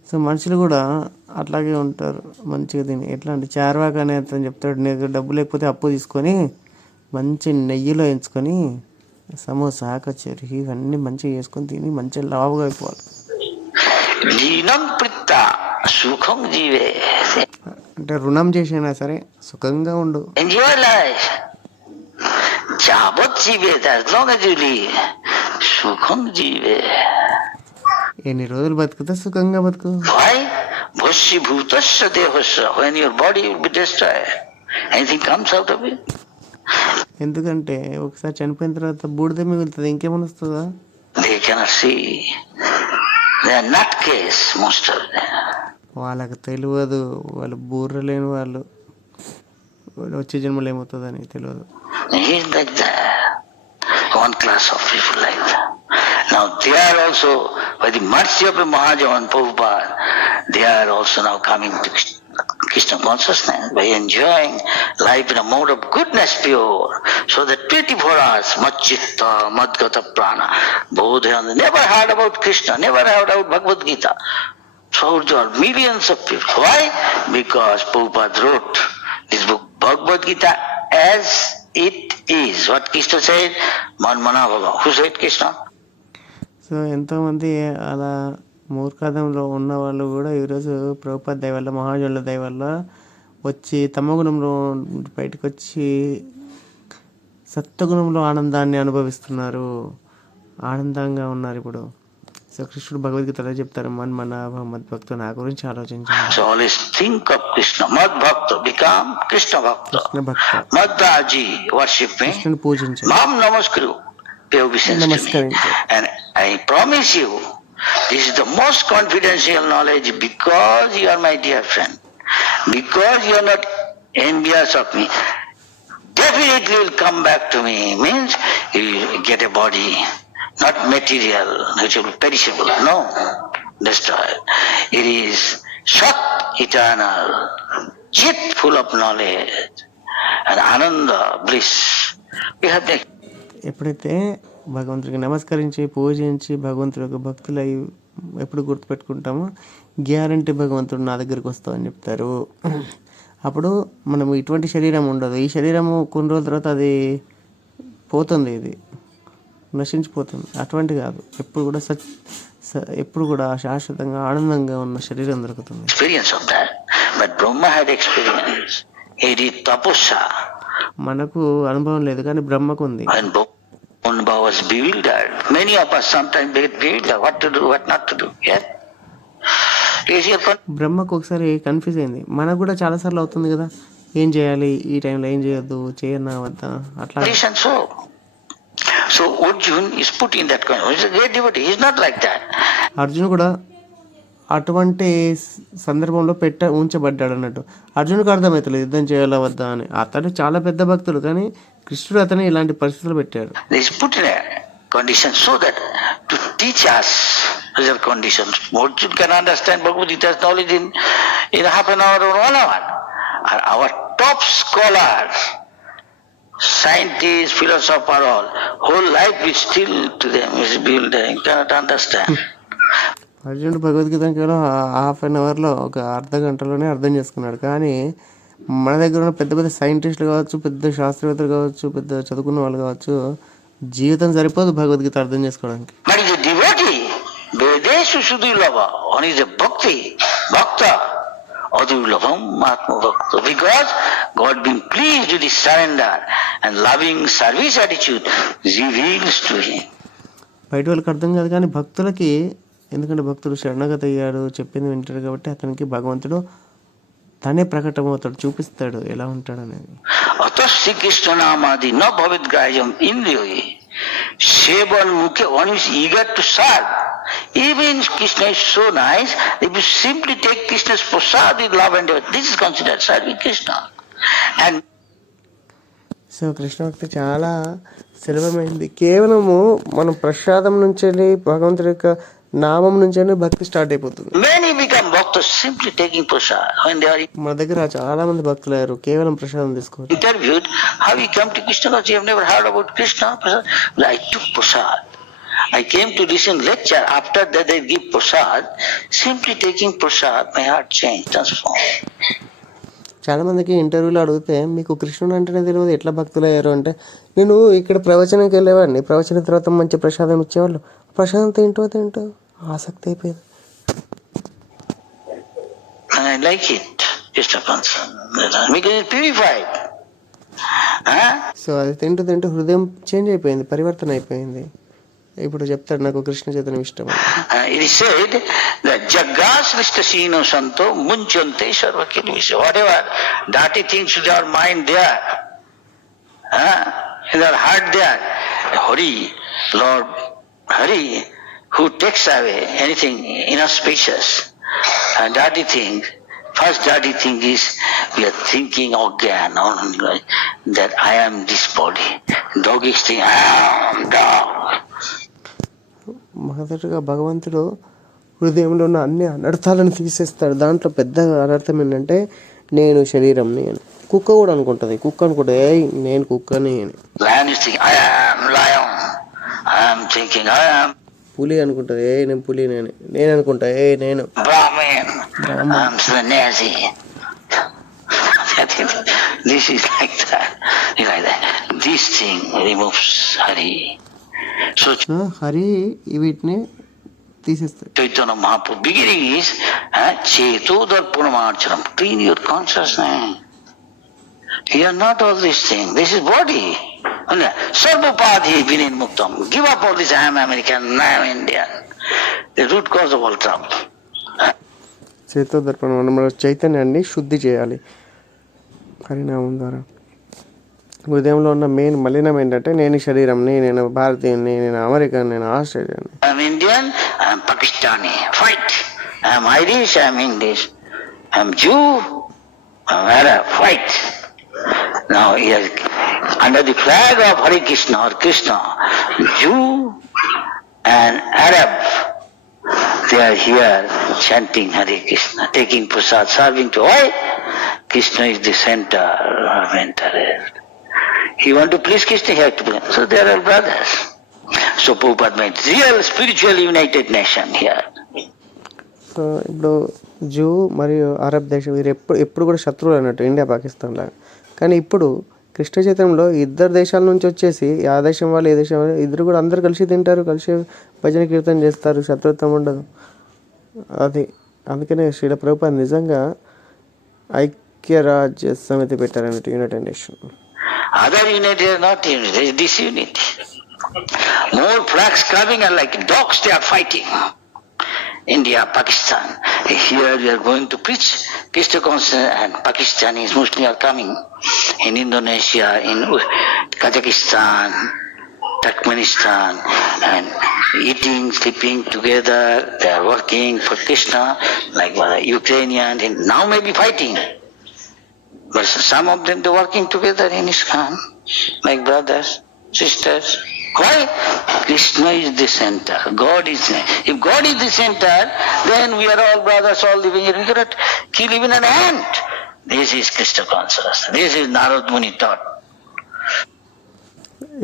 సో మనుషులు కూడా అట్లాగే ఉంటారు, మంచిగా తిని. ఎట్లా అంటే చార్వాక్ అనే అతను చెప్తాడు, నీకు డబ్బు లేకపోతే అప్పు తీసుకొని మంచి నెయ్యిలో ఎంచుకొని సమోసా, కచోరీ ఇవన్నీ మంచిగా చేసుకొని తిని మంచిగా లావుగా అయిపోవాలి. అంటే రుణం చేసినా సరే సుఖంగా ఉండు. Enjoy life. Jabat jive, as long as you live. Sukham jive. ఎన్ని రోజులు బతుకుతా సుఖంగా బతుకు. Why? Bhasya bhutasya devasya. When your body will be destroyed, anything comes out of it? ఎందుకంటే ఒకసారి చనిపోయిన తర్వాత బూడిద మిగులుతుంది, ఇంకేమైనా వస్తుందా? They cannot see. They are nutcase, most of them. వాళ్ళకి తెలియదు, వాళ్ళు బూర్ర లేని వాళ్ళు, వచ్చే జన్మలు ఏమవుతుందని తెలియదు. He's like that. One class of people like that. Now they are also, by the mercy of the Mahajan Prabhupada, they are also now coming to Krishna consciousness by enjoying life in a mode of goodness pure. So that 24 hours, Madchitta, Madgata Prana, Bodhayana, never heard about Krishna, never heard about Bhagavad Gita. So there are millions of people. Why? Because Prabhupada wrote this book, Bhagavad Gita, as it is. What Krishna said, Manmana Bhava. Who said Krishna? So ఎంతోమంది అలా మూర్ఖాదంలో ఉన్న వాళ్ళు కూడా ఈరోజు ప్రభుపాద దయ వల్ల, మహాజనుల దయ వల్ల వచ్చి తమగుణంలో బయటకు వచ్చి సత్వగుణంలో ఆనందాన్ని అనుభవిస్తున్నారు, ఆనందంగా ఉన్నారు ఇప్పుడు. సో కృష్ణుడు భగవద్గీతలో చెప్తారు, మన్మన మద్భక్తు, నా గురించి ఆలోచించాలి. So always think of Krishna. Mad Bhakta, become Krishna Bhakta. Krishna Bhakta, Maddaji, worship me. కృష్ణుని పూజించాలి, Mam Namaskaru. Pay obeisance to me. నమస్కరించాలి. And I promise you, this is the most confidential knowledge because you are my dear friend. Because you are not envious of me. Definitely will come back to me. Means you will get a body. Not material, which will be perishable. No, destroyed. It is Sat, eternal, Chit, full of knowledge, and Ananda, bliss. We have the ఎప్పుడైతే భగవంతుడికి నమస్కరించి పూజించి భగవంతుడి యొక్క భక్తులై ఎప్పుడు గుర్తుపెట్టుకుంటామో గ్యారంటీ భగవంతుడు నా దగ్గరికి వస్తామని చెప్తారు. అప్పుడు మనం ఇటువంటి శరీరం ఉండదు. ఈ శరీరము కొన్ని రోజుల తర్వాత అది పోతుంది, ఇది నశించిపోతుంది. అటువంటి కాదు, ఎప్పుడు కూడా ఎప్పుడు కూడా శాశ్వతంగా ఆనందంగా ఉన్న శరీరం దొరుకుతుంది. experience of that, but Brahma had experience. He did tapasya. మనకు అనుభవం లేదు, కానీ బ్రహ్మకు ఉంది. And Brahma was bewildered. Many of us sometimes get bewildered. What to do, what not to do. Yeah. బ్రహ్మకు ఒకసారి కన్ఫ్యూజ్ అయింది, మనకు కూడా చాలా సార్లు అవుతుంది కదా, ఏం చేయాలి, ఈ టైంలో ఏం చేయొద్దు, చేయన్నా వద్దా, అట్లా. So Arjun is put in that condition. He's a great devotee. He's not like that. అర్జునుడు కూడా అటువంటి సందర్భంలో ఉంచబడ్డాడు అన్నట్టు. అర్జునుడికి అర్థమవుతలేదు యుద్ధం చేయాలా వద్దా అని. అతను చాలా పెద్ద భక్తుడు, కానీ కృష్ణుడు అతను ఇలాంటి పరిస్థితులు పెట్టాడు. He's put in a condition so that to teach us other conditions. Arjun can understand Bhagavad Gita's knowledge in half an hour or 1 hour. Our top scholars, scientists, philosophers, all whole life is still to them is built. You cannot understand. అర్జునుడు భగవద్గీత కేవలం half an అవర్లో, ఒక అర్ధ గంటలోనే అర్థం చేసుకున్నాడు. కానీ మన దగ్గర ఉన్న పెద్ద పెద్ద సైంటిస్టులు కావచ్చు, పెద్ద శాస్త్రవేత్తలు కావచ్చు, పెద్ద చదువుకున్న వాళ్ళు కావచ్చు, జీవితం సరిపోదు భగవద్గీత అర్థం చేసుకోవడానికి. But is a devotee, Vedesu Sudhilava, one is a bhakti, bhakta, Adurlabham Mahatma Bhakta. Because God being pleased with his surrender and loving service attitude reveals to him. బయట వాళ్ళకి అర్థం కాదు, కానీ భక్తులకి, ఎందుకంటే భక్తుడు శరణాగతి అయ్యాడు, చెప్పింది వింటాడు కాబట్టి అతనికి భగవంతుడు తనే ప్రకటమవుతాడు, చూపిస్తాడు ఎలా ఉంటాడు అనేది. అత శ్రీకృష్ణ నామాది న భవిత్ గ్రాహ్యం ఇంద్రియోయి సేవన్ ముఖ్య one is eager to serve. Even Krishna is so nice, if you simply take Krishna's prasad with love and devotion, this is considered serving Krishna. And so Krishna భక్తి చాలా సులభమైంది. కేవలము మనం ప్రసాదం నుంచి భగవంతుడి యొక్క నామం నుంచి భక్తి స్టార్ట్ అయిపోతుంది. many become bhaktas simply taking prasad. When they are మన దగ్గర చాలా మంది భక్తులు అయ్యారు కేవలం ప్రసాదం తీసుకోవాలి. interviewed, how you come to Krishna consciousness? You have never heard about Krishna prasad? Well, I took prasad. I came to listen lecture. After that they give prasad. Simply taking prasad, my heart changed, transformed. చాలా మందికి ఇంటర్వ్యూలో అడిగితే మీకు కృష్ణుడు అంటేనే తెలియదు, ఎట్లా భక్తులు అయ్యారు అంటే, నేను ఇక్కడ ప్రవచనంకి వెళ్ళేవాడిని, ప్రవచనం తర్వాత మంచి ప్రసాదం ఇచ్చేవాళ్ళు, ప్రసాదం తింటూ ఆసక్తి అయిపోయింది. And I like it, just a concern, because it's purified. So అది తింటూ హృదయం చేంజ్ అయిపోయింది, పరివర్తన అయిపోయింది. ఇప్పుడు చెప్తాడు నాకు కృష్ణ చైతన్యం ఇష్టం. It is said that Jaggasrishtasino Santo Munchante Sarvakilvisa. Whatever dirty things in our mind there, in our heart there, Hari, Lord Hari, who takes away anything inauspicious, dirty thing. First dirty thing is we are thinking again that I am this body. Dog is thinking, I am dog. మొదటగా భగవంతుడు హృదయంలో ఉన్న అన్ని అనర్థాలను తీసేస్తాడు. దాంట్లో పెద్ద అనర్థం ఏంటంటే నేను శరీరం, నేను. కుక్క కూడా అనుకుంటుంది, కుక్క అనుకుంటే నేను కుక్కని. పులి అనుకుంటుంది నేను పులి, నేను అనుకుంటా నేను. This is like that. This thing removes Hari. So Hari వీటిని తీసేస్తాడు. Chaitanya Mahaprabhu beginning is Cheto Darpanamarchanam. Clean your consciousness. You are not all these things. This is body. Sarvapadhi vinimuktam. Give up all this. I am American, I am Indian. The root cause of all trouble. చేతో దర్పణం మన చైతన్యాన్ని శుద్ధి చేయాలి హరినామం ద్వారా. హృదయంలో ఉన్న మెయిన్ మలినం ఏంటంటే నేను శరీరంని, నేను భారతీయుని, నేను అమెరికన్, నేను Australian. I am Indian, I am Pakistani. Fight. I am Irish, I am English. I am Jew, I am Arab. Fight. Now here, under the flag of Hare Krishna or Krishna, Jew and Arab, they are here chanting Hare Krishna, taking prasad, serving to all. Krishna is the center of interest. He want to please Krishna, he have to please. So they are all brothers. So Prabhupada made real spiritual united nation here. So ఇప్పుడు జూ మరియు అరబ్ దేశం వీరు ఎప్పుడు కూడా శత్రువులు అన్నట్టు, ఇండియా పాకిస్తాన్ లాగా. కానీ ఇప్పుడు కృష్ణ చైతన్యంలో ఇద్దరు దేశాల నుంచి వచ్చేసి ఆ దేశం వాళ్ళు ఏ దేశం వాళ్ళు ఇద్దరు కూడా అందరు కలిసి తింటారు, కలిసి భజన కీర్తన చేస్తారు, శత్రుత్వం ఉండదు. అది అందుకనే శ్రీల ప్రభుపాద నిజంగా ఐక్యరాజ్య సమితి పెట్టారన్నట్టు, united nation. Other unity is not unity, there is disunity. More flags clubbing are like dogs, they are fighting. India, Pakistan. Here we are going to preach Krishna consciousness and Pakistanis, Muslims are coming. In Indonesia, in Kazakhstan, Turkmenistan and eating, sleeping together. They are working for Krishna, like Ukrainian, and now maybe fighting. But some of them, they're working together in ISKCON, like brothers, sisters. Why? Krishna is the center. God is the If God is the center, then we are all brothers, all living here. We cannot kill even an ant. This is Krishna consciousness. This is Narad Muni taught.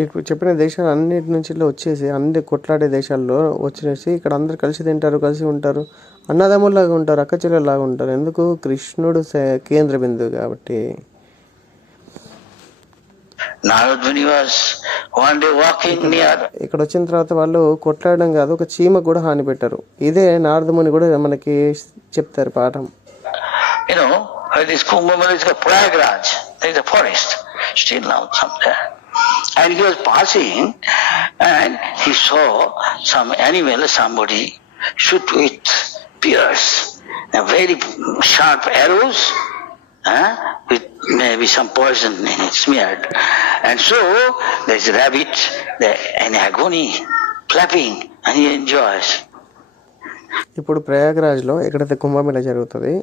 ఇప్పుడు చెప్పిన దేశాలు అన్నిటి నుంచి వచ్చేసి అన్ని కొట్లాడే దేశాల్లో వచ్చేసి ఇక్కడ అందరు కలిసి తింటారు, కలిసి ఉంటారు, అన్నదమ్ముల్లాగా ఉంటారు, అక్కచెల్లెల్లాగా ఉంటారు. ఎందుకు? కృష్ణుడు కేంద్ర బిందువు కాబట్టి. ఇక్కడ వచ్చిన తర్వాత వాళ్ళు కొట్లాడడం కాదు, ఒక చీమ కూడా హాని పెట్టారు. ఇదే నారదముని కూడా మనకి చెప్తారు పాఠం. This Kumbh Mela is a Prayagraj. There is a forest still now somewhere. And he was passing and he saw some animal, somebody shoot with spears, very sharp arrows, with maybe some poison in it smeared. And so there's a rabbit in agony, flapping, and he enjoys. ఇప్పుడు ప్రయాగ్రాజ్లో ఎక్కడైతే కుంభమేళ జరుగుతుంది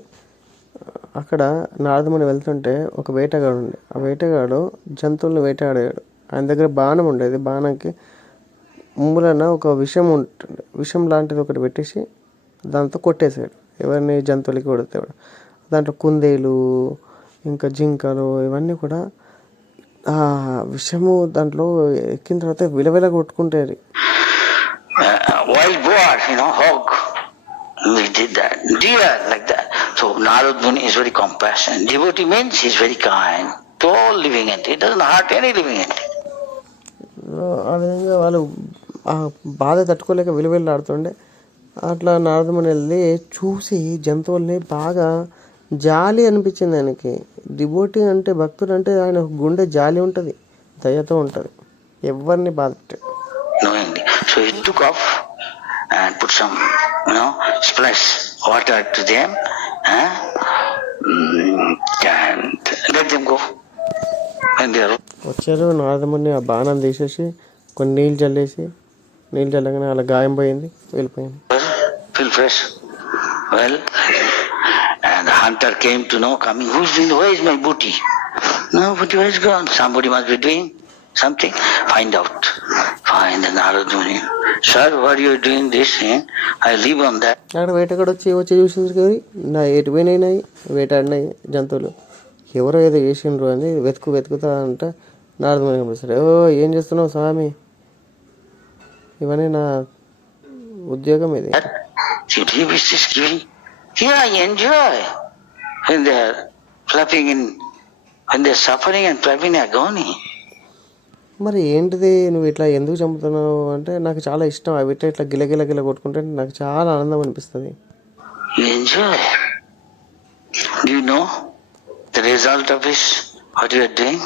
అక్కడ నారదముని వెళ్తుంటే ఒక వేటగాడు ఉండే. ఆ వేటగాడు జంతువులను వేటాడాడు. ఆయన దగ్గర బాణం ఉండేది. బాణంకి మూలన ఒక విషం ఉంటుంది. విషం లాంటిది ఒకటి పెట్టేసి దాంతో కొట్టేసాడు. ఎవరిని? జంతువులకి కొడతాడు. దాంట్లో కుందేలు, ఇంకా జింకలు, ఇవన్నీ కూడా ఆ విషము దాంట్లో ఎక్కిన తర్వాత విలవిల కొట్టుకుంటారు. Wild boar, hog. We did that. Deer, like that. So Narad Muni is very compassionate. Devotee means he is very kind to all living entities. It doesn't hurt any living entity. ఆ విధంగా వాళ్ళు ఆ బాధ తట్టుకోలేక విలువెళ్ళాడుతుండే. అట్లా నారదముని వెళ్ళి చూసి జంతువుల్ని బాగా జాలి అనిపించింది ఆయనకి. డివోటీ అంటే, భక్తుడు అంటే ఆయన గుండె జాలి ఉంటుంది, దయతో ఉంటుంది, ఎవరిని బాధ పెట్టాడు. So he took off and put some, splash water to them, and let them go. And they are వచ్చారు. నారదముని ఆ బాణం తీసేసి కొన్ని నీళ్ళు చల్లేసి, నీళ్ళు చల్లగానే అలా గాయం పోయింది, వెళ్ళిపోయింది. feel fresh. Well, and the hunter came to know, coming, where is my booty? No, booty, where is gone? Somebody must be doing something. Find out. Find the Narad Muni. Sir, what are you doing this? I live on that. అక్కడ వేటగాడు వచ్చి చూసింది కదా, నా ఎటు పోయినాయి వేటాడినాయి జంతువులు, ఎవరో ఏదో చేసిండ్రు అని వెతుకుతా అంటే నారదముని కనిపిస్తాడు. ఏం చేస్తున్నావు స్వామి? ఇవన్నీ నా ఉద్యోగం ఇది. Here I enjoy when they are flapping when they are suffering and flapping agony. మరి ఏంటిది నువ్వు ఇట్లా ఎందుకు చంపుతున్నావు అంటే, నాకు చాలా ఇష్టం అవి ఇట్లా గిలగిల కొట్టుకుంటే నాకు చాలా ఆనందం అనిపిస్తుంది. You enjoy. Do you know the result of this? What you are doing?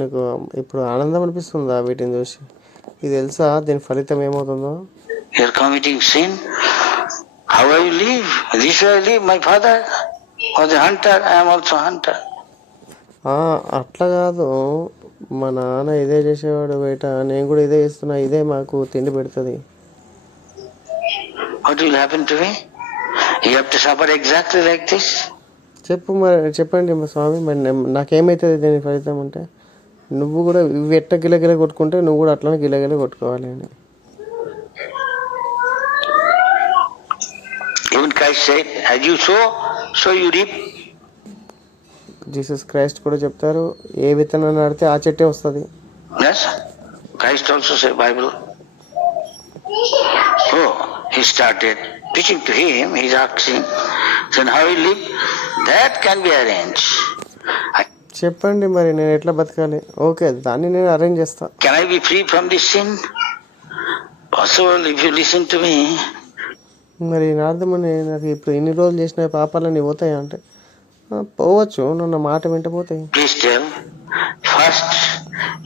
నీకు ఇప్పుడు ఆనందం అనిపిస్తుందా వీటిని చూసి? ఇది తెలుసా దీని ఫలితం ఏమవుతుందో? You are committing sin. How I will live? This way I live. My father was a hunter. I am also a hunter. అట్లా కాదు, మా నాన్న ఇదే చేసేవాడు వేట, నేను కూడా ఇదే చేస్తున్నా, ఇదే మాకు తిండి పెడుతుంది. What will happen to me? You have to suffer exactly like this. చెప్పండి మా స్వామి, మరి నాకేమవుతుంది దీని ఫలితం అంటే, నువ్వు కూడా ఇవి ఎట్ట గిలగిల కొట్టుకుంటే నువ్వు కూడా అట్లనే గిలగిల కొట్టుకోవాలి అని. Even Christ said, as you sow, so you reap. Jesus Christ కూడా చెప్తారు, ఏ విత్తనం నాటితే ఆ చెట్టే వస్తుంది. Yes, Christ also said Bible. He started preaching to him. He's asking, then how will live? That can be arranged. చెప్పండి మరి నేను ఎట్లా బతకాలి? ఓకే, దాన్ని నేను అరేంజ్ చేస్తా. Can I be free from this sin? Possible if you listen to me. మరి నారదముని నాకు ఇప్పుడు ఇన్ని రోజులు చేసిన పాపాలన్నీ పోతాయా అంటే, పోవచ్చు, నన్ను మాట వింటపోతాయి. Please tell. First,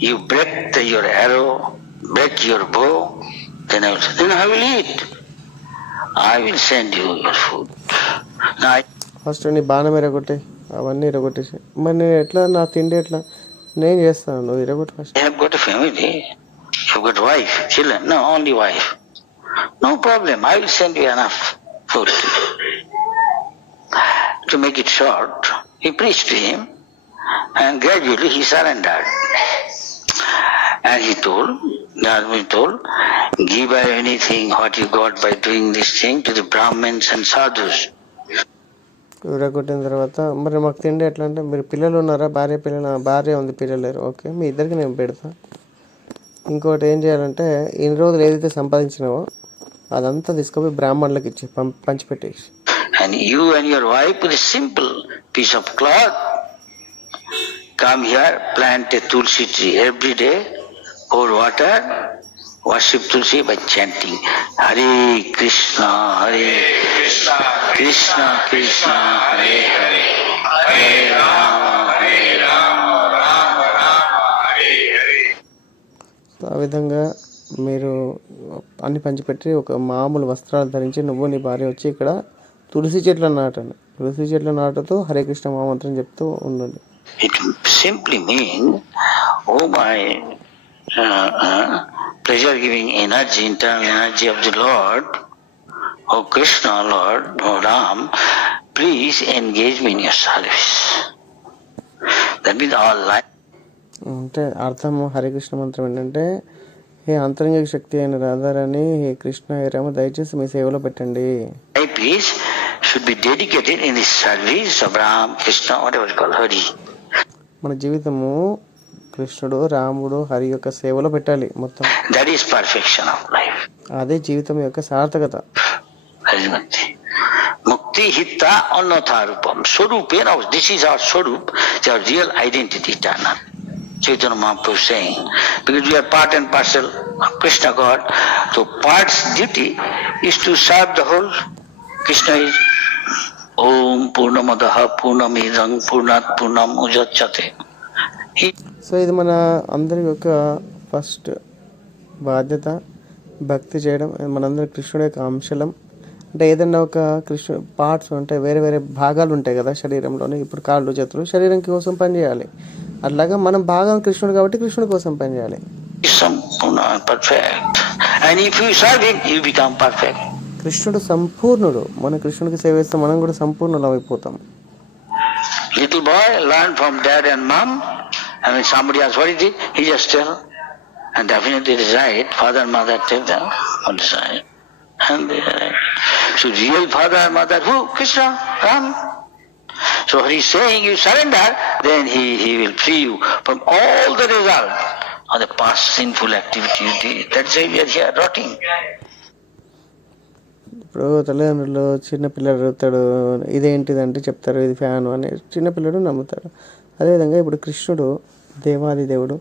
you break your arrow, break your bow, then I will eat. I will send you your food. First నీ బాణం ఎరగొట్టే, అవన్నీ ఇరగొట్టేసి, మరి నేను ఎట్లా, నా తిండి ఎట్లా నేను చేస్తాను, నువ్వు ఇరగొట్టు first. You have got a family. You've got wife, children. No, only wife. No problem. I will send you enough food. To make it short, he preached to him, and gradually he surrendered. And he told, Dharma told, give anything what you got by doing this thing to the Brahmins and sadhus. విరగొట్టిన తర్వాత మరి మాకు తిండి ఎట్లా అంటే, మీరు పిల్లలు ఉన్నారా? భార్య ఉంది, పిల్లలు లేరు. ఓకే, మీ ఇద్దరికి నేను పెడతా. ఇంకోటి ఏం చేయాలంటే, ఇన్ని రోజులు ఏదైతే సంపాదించినావో అదంతా తీసుకుపోయి బ్రాహ్మణులకు ఇచ్చి పంచిపెట్టేసి. And you and your wife with a simple piece of cloth come here, plant a tulsi tree every day, pour water, worship Tulsi by chanting Hare Krishna, Hare Krishna, Krishna Krishna, Hare Hare, Hare Rama, Hare Rama, Rama Rama, Hare Hare. So ఆ విధంగా మీరు అన్ని పంచిపెట్టి ఒక మామూలు వస్త్రాలు ధరించి నువ్వు నీ భార్య వచ్చి ఇక్కడ తులసి చెట్లను నాటండి. తులసి చెట్ల నాటుతూ హరే కృష్ణ మహామంత్రం చెప్తూ ఉండండి. It simply means, oh my pleasure-giving energy, internal energy of the Lord, oh Krishna, Lord, oh Ram, please engage me in your service. That means all life. అంటే అర్థం హరే కృష్ణ మంత్రం ఏంటంటే, హే అంతరంగిక శక్తి అయిన రాధారాణి, హే కృష్ణ, హే రామ, దయచేసి మీ సేవలో పెట్టండి. My peace should be dedicated in the service of Ram, Krishna, whatever you call Hari. మన జీవితము కృష్ణుడు, రాముడు, హరి యొక్క సేవలో పెట్టాలి మొత్తం. That is perfection of life. అదే జీవితం యొక్క సార్థకత. Mukti hitta annatha rupam. Swarupena, this is our swarup, our real identity eternal. Chaitanya Mahaprabhu saying, because we are part and parcel of Krishna God, so part's duty is to serve the whole. Krishna is Om Purnamadaha Purnamidam Purnat Purnam Ujachyate. So ఇది మన అందరి యొక్క ఫస్ట్ బాధ్యత, భక్తి చేయడం. మనందరం కృష్ణుడి యొక్క అంశలం. అంటే ఏదైనా ఒక కృష్ణుడు పార్ట్స్ ఉంటాయి, వేరే వేరే భాగాలు ఉంటాయి కదా శరీరంలోని. ఇప్పుడు కాళ్ళు, చేతులు శరీరం కోసం పనిచేయాలి. అట్లాగా మనం భాగం కృష్ణుడు కాబట్టి కృష్ణుడి కోసం పనిచేయాలి. కృష్ణుడు సంపూర్ణుడు. మనం కృష్ణుడికి సేవ చేస్తే మనం కూడా సంపూర్ణులం అయిపోతాం. Little boy learned from dad and mom. I mean, somebody asks, what is it? He just tell. And definitely it is right. Father and mother tell them what is right. And they are right. So real father and mother, who? Krishna, Ram. So he is saying, you surrender, then he will free you from all the result of the past sinful activity you did. That's why we are here rotting. ఇప్పుడు తల్లిదండ్రులు చిన్నపిల్లడు అడుగుతాడు, ఇదేంటిదంటే చెప్తారు ఇది ఫ్యాను అని. చిన్నపిల్లడు నమ్ముతాడు. అదేవిధంగా ఇప్పుడు కృష్ణుడు దేవాది దేవుడు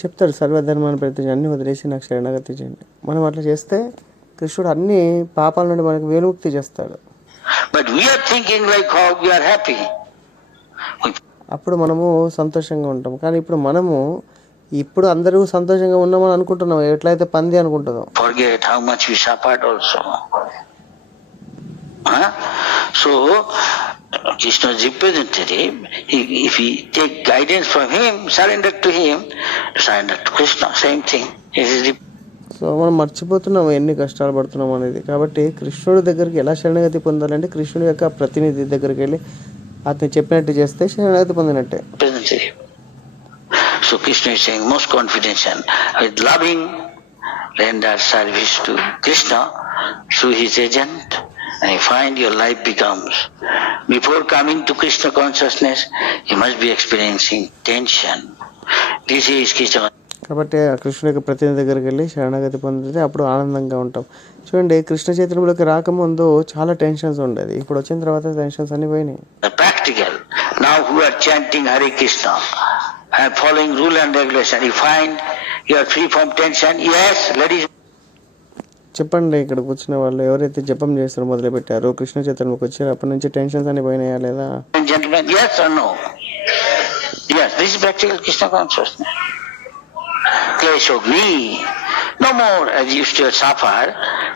చెప్తాడు, సర్వధర్మాన్ని ప్రతి అన్ని వదిలేసి నాకు శరణాగతి చేయండి. మనం అట్లా చేస్తే కృష్ణుడు అన్ని పాపాల నుండి మనకు విముక్తి చేస్తాడు. అప్పుడు మనము సంతోషంగా ఉంటాం. కానీ ఇప్పుడు మనము అందరూ సంతోషంగా ఉన్నామని అనుకుంటున్నాం, ఎట్లయితే పంది అనుకుంటుందో. So Krishna's representative, if we take guidance from him, surrender to him, surrender to Krishna, same thing. So మనం మర్చిపోతున్నాము ఎన్ని కష్టాలు పడుతున్నాం అనేది. కాబట్టి కృష్ణుడి దగ్గరికి ఎలా శరణాగతి పొందాలంటే కృష్ణుడి యొక్క ప్రతినిధి దగ్గరికి వెళ్ళి అతను చెప్పినట్టు చేస్తే శరణాగతి పొందినట్టే. So Krishna is saying most confidential, with loving render service to Krishna through his agent, and you find your life becomes, before coming to Krishna consciousness, you must be experiencing tension. This is Krishna. కాబట్టి ఆ కృష్ణుడి యొక్క ప్రతినిధి దగ్గరికి వెళ్ళి శరణాగతి పొందితే అప్పుడు ఆనందంగా ఉంటాం. చూడండి, కృష్ణ చైతన్యంలోకి రాకముందు చాలా టెన్షన్స్ ఉండేది. ఇప్పుడు వచ్చిన తర్వాత టెన్షన్స్ అన్ని పోయినాయి. Practical. Now who are chanting Hare Krishna and following rule and regulation, you find you are free from tension. Yes, ladies. చెప్పండి, ఇక్కడ కూర్చున్న వాళ్ళు ఎవరైతే జపం చేస్తారో మొదలుపెట్టారో కృష్ణ చైతన్యంలోకి వచ్చారు అప్పటి నుంచి టెన్షన్స్ అన్ని పోయినాయా లేదా? Gentlemen, yes or no? Yes, this is practical Krishna consciousness. Kleshogni. No more as you used to suffer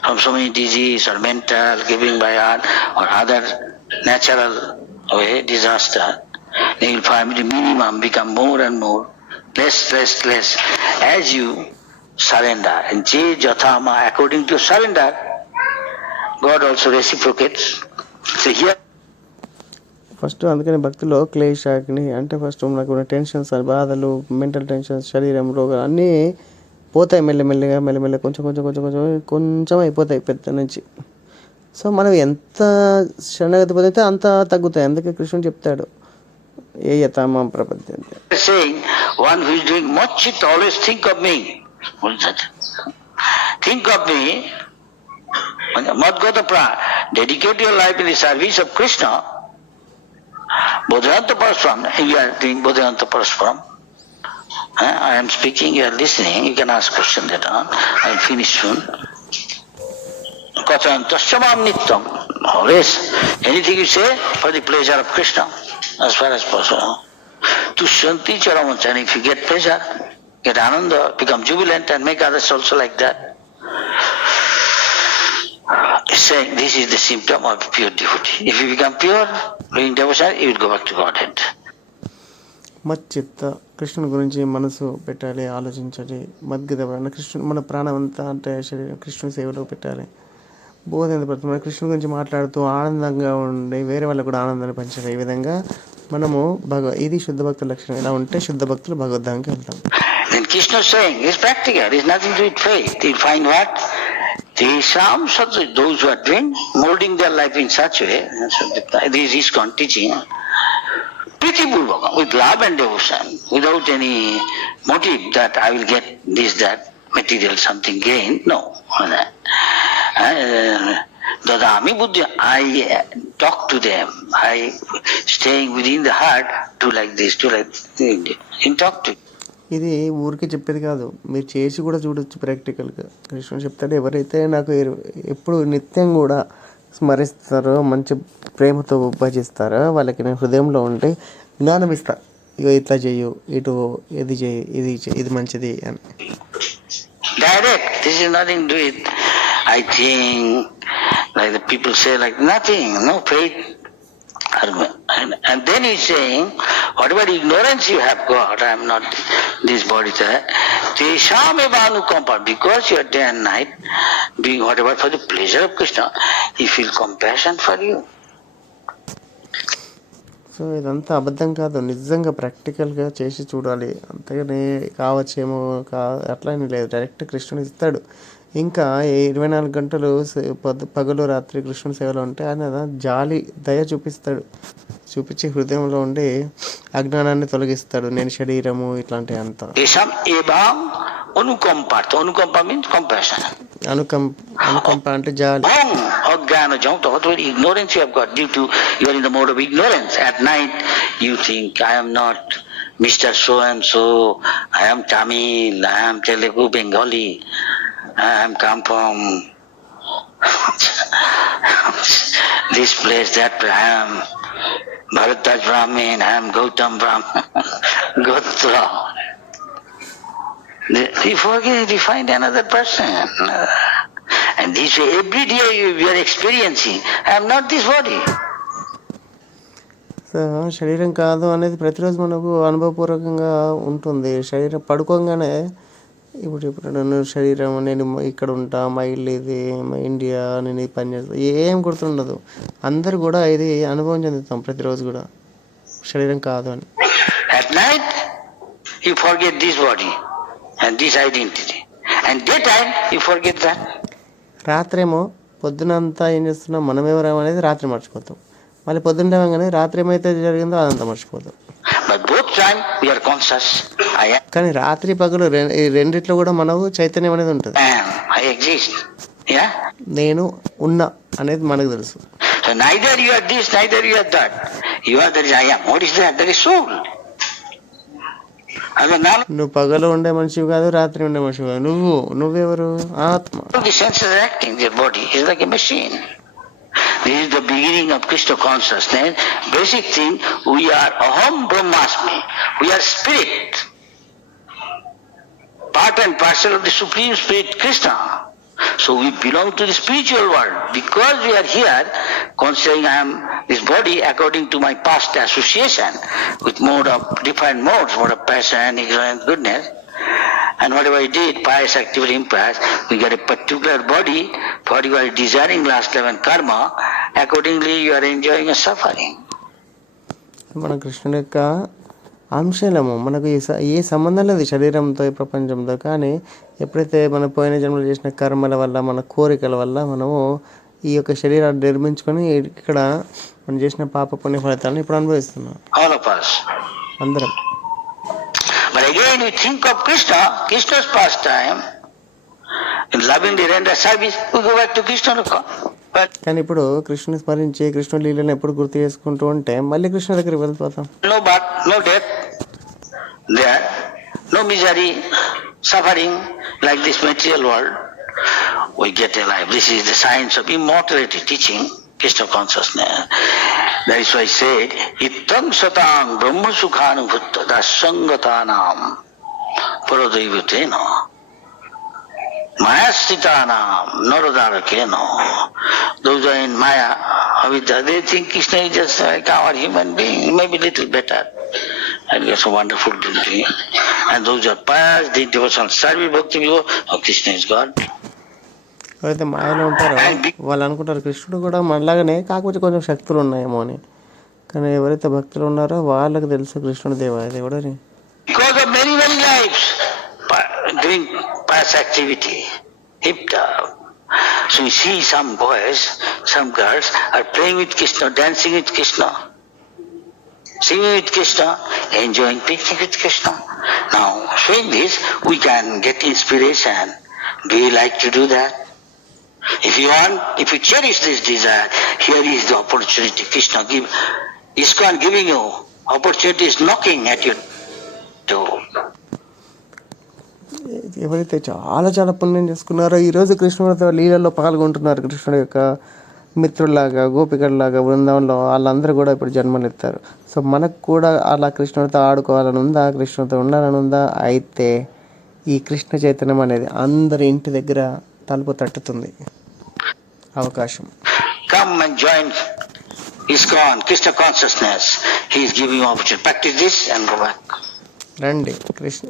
from so many disease or mental, giving by art or other natural way disaster. They will find the minimum become more and more, less. As you surrender. And Je Jathama, according to surrender, God also reciprocates. So here first అందుకని భక్తిలో క్లేశాగ్ని అంటే ఫస్ట్ నాకు ఉన్న టెన్షన్స్ బాధలు mental tensions శరీరం రోగాలు అన్నీ పోతాయి మెల్లమెల్లగా కొంచెం అయిపోతాయి పెద్ద నుంచి. సో మనం ఎంత శరణాగతి పొందితే అంత తగ్గుతాయి. అందుకే కృష్ణుడు చెప్తాడు ఏ యథామా ప్రపద్యంతే. saying, one who is doing much chitta, always think of me. What is that? Think of me. Madgata Prana. Dedicate your life in the service of Krishna. Bodhayanta Parasparam. You are doing Bodhayanta Parasparam. I am speaking, you are listening. You can ask question later on. I will finish soon. Kathayantasya nityam. Always, anything you say for the pleasure of Krishna, as far as possible. Tushyanti charamachani. If you get pleasure, get ananda, become jubilant and make others also like that. He's saying this is the symptom of pure devotee. If you become pure, doing devotion, you will go back to Godhead. మచ్చిత్త కృష్ణుని గురించి మనసు పెట్టాలి, ఆలోచించాలి. మద్గత కృష్ణుడు మన ప్రాణం అంతా అంటే శరీరం కృష్ణుని సేవలో పెట్టాలి. బోధన మన కృష్ణుని గురించి మాట్లాడుతూ ఆనందంగా ఉండి వేరే వాళ్ళకు కూడా ఆనందాన్ని పంచాలి. ఈ విధంగా మనము ఇది శుద్ధ భక్తుల లక్షణం. ఇలా ఉంటే శుద్ధ భక్తులు భగవద్ధాంకి వెళ్తాం. Then Krishna is saying, it's practical, it's nothing to do with faith. You find what? Those who are doing, molding their life in such a way, this is teaching, Priti Purvaka, with love and devotion, without any motive that I will get this, that, material something gain, no. Dadami Buddha, I talk to them, I staying within the heart, do like this, in talk to. ఇది ఊరికే చెప్పేది కాదు, మీరు చేసి కూడా చూడొచ్చు ప్రాక్టికల్గా. కృష్ణుడు చెప్తాడు, ఎవరైతే నాకు ఎప్పుడు నిత్యం కూడా స్మరిస్తారో మంచి ప్రేమతో భజిస్తారో వాళ్ళకి నేను హృదయంలో ఉంటే జ్ఞానం ఇస్తా. ఇగో ఇట్లా చెయ్యు, ఇటు ఇది చెయ్యి, ఇది మంచిది అని. Direct, this is nothing to do with, I think, like the people say, like nothing, no faith. And then he's saying, whatever ignorance you have got, I am not this body, Tesham anukampa, because you are day and night doing whatever for the pleasure of Krishna, he feel compassion for you. So ఇదంతా అబద్ధం కాదు, నిజంగా ప్రాక్టికల్గా చేసి చూడాలి. అంతగానే కావచ్చేమో అట్లా ఏమీ లేదు. డైరెక్ట్ కృష్ణుడు ఇస్తాడు. ఇంకా 24 గంటలు పగలు రాత్రి కృష్ణుని సేవలో ఉంటే ఆయన జాలి దయ చూపిస్తాడు. చూపించి హృదయంలో ఉండి అజ్ఞానాన్ని తొలగిస్తాడు. నేను శరీరము ఇట్లాంటివి అంతా. అనుకంప అంటే జాలి. Ignorance you have got due to you are in the mode of ignorance. At night you think, I am not Mr. So and so, I am Tamil, I am Telugu, Bengali, I am come from this place, that place, I am Bharataj Brahmin, I am Gautam Brahmin, Gotra. You forget, you find another person. And this way, every day you are experiencing, I am not this body. So శరీరం కాదు అనేది ప్రతిరోజు మనకు అనుభవపూర్వకంగా ఉంటుంది. శరీరం పడుకోగానే ఇప్పుడు నన్ను శరీరం, నేను ఇక్కడ ఉంటా, మా ఇల్లు ఇది, మా ఇండియా, నేను ఇది పని చేస్తాను, ఏం గుర్తుండదు. అందరు కూడా ఇది అనుభవం చెందుతాం ప్రతిరోజు కూడా శరీరం కాదు అని. At night you forget this body and this identity, and daytime you forget that. రాత్రేమో పొద్దునంతా ఏం చేస్తున్నాం, మనం ఎవరేమో అనేది రాత్రి మర్చిపోతాం. మళ్ళీ పొద్దున్న లేవగానే రాత్రి ఏమైతే జరిగిందో అదంతా మర్చిపోతాం. But both time we are conscious. కానీ రాత్రి పగలు రెండిట్లో కూడా మనకు చైతన్యం అనేది ఉంటుంది. I exist. Yeah. నేను ఉన్నా అనేది మనకు తెలుసు. So neither you are this, neither you are that. You are that I am. What is that? That is soul. నువ్వు పగలు ఉండే మనిషివి కాదు, రాత్రి ఉండే మనిషివి కాదు. నువ్వెవరు? ఆత్మ. The senses are acting. Their body is like a machine. This is the beginning of Krishna consciousness. Basic thing, we are Aham Brahmasmi. We are spirit. Part and parcel of the Supreme Spirit Krishna. So we belong to the spiritual world. Because we are here, considering I am this body according to my past association with different modes, mode of passion, ignorance, goodness. and whatever he did, pious activity, impious, we get a particular body for you are desiring last life and karma, accordingly you are enjoying a suffering. మన కృష్ణుడి యొక్క అంశలము మనకు ఏ సంబంధం లేదు శరీరంతో ఈ ప్రపంచంతో. కానీ ఎప్పుడైతే మనం పోయిన జన్మలు చేసిన కర్మల వల్ల మన కోరికల వల్ల మనము ఈ యొక్క శరీరాన్ని నిర్మించుకొని ఇక్కడ మనం చేసిన పాప పుణ్య ఫలితాలను ఇప్పుడు అనుభవిస్తున్నాం All of us. అందరం. But again we think of Krishna, Krishna's pastime, in loving the render service, we go back to Krishna Loka. But కానీ ఇప్పుడు కృష్ణుని స్మరించి కృష్ణుడి లీలను ఎప్పుడు గుర్తు చేసుకుంటూ ఉంటే మళ్ళీ కృష్ణ దగ్గరికి వెళ్ళిపోతాం. no birth, no death, there, no misery, suffering like this material world. We get alive. This is the science of immortality teaching Krishna consciousness. That is why I said, Ittang satang brahma sukhanubhutta dasangatanam paradaivatena mayasritanam naradarakena. Those are in Maya, Avidya, they think Krishna is just like our human being, maybe little better. And we are so wonderful to be. And those are pious, the devotional service bhakti people, oh, Krishna is God. ఎవరైతే మాయలో ఉంటారో వాళ్ళు అనుకుంటారు కృష్ణుడు కూడా మనలాగానే, కాకపోతే కొంచెం శక్తులు ఉన్నాయేమో అని. కానీ ఎవరైతే భక్తులు ఉన్నారో వాళ్ళకి తెలుసు కృష్ణుడు దేవుడు అని. Because of many, many lives doing pious activity, hipped up. So you see some boys, some girls are playing with Krishna, dancing with Krishna, singing with Krishna, enjoying picnic with Krishna. Now, showing this, we can get inspiration. Do you like to do that? If you want, if you cherish this desire, here is the opportunity. Krishna give, ISKCON giving you opportunity is knocking at your door. ఎవరైతే చాలా చాలా పుణ్యం చేసుకున్నారో ఈరోజు కృష్ణుడితో లీలల్లో పాల్గొంటున్నారు, కృష్ణుడి యొక్క మిత్రుల్లాగా గోపికల్లాగా బృందావనంలో వాళ్ళందరూ కూడా ఇప్పుడు జన్మలు ఎత్తారు. సో మనకు కూడా అలా కృష్ణుడితో ఆడుకోవాలని ఉందా, కృష్ణుడితో ఉండాలని ఉందా? అయితే ఈ కృష్ణ చైతన్యం అనేది అందరి ఇంటి దగ్గర తలుపు తట్టుతుంది అవకాశం. Come and join ISKCON, Krishna consciousness. He is giving you opportunity. Practice this and go back. రండి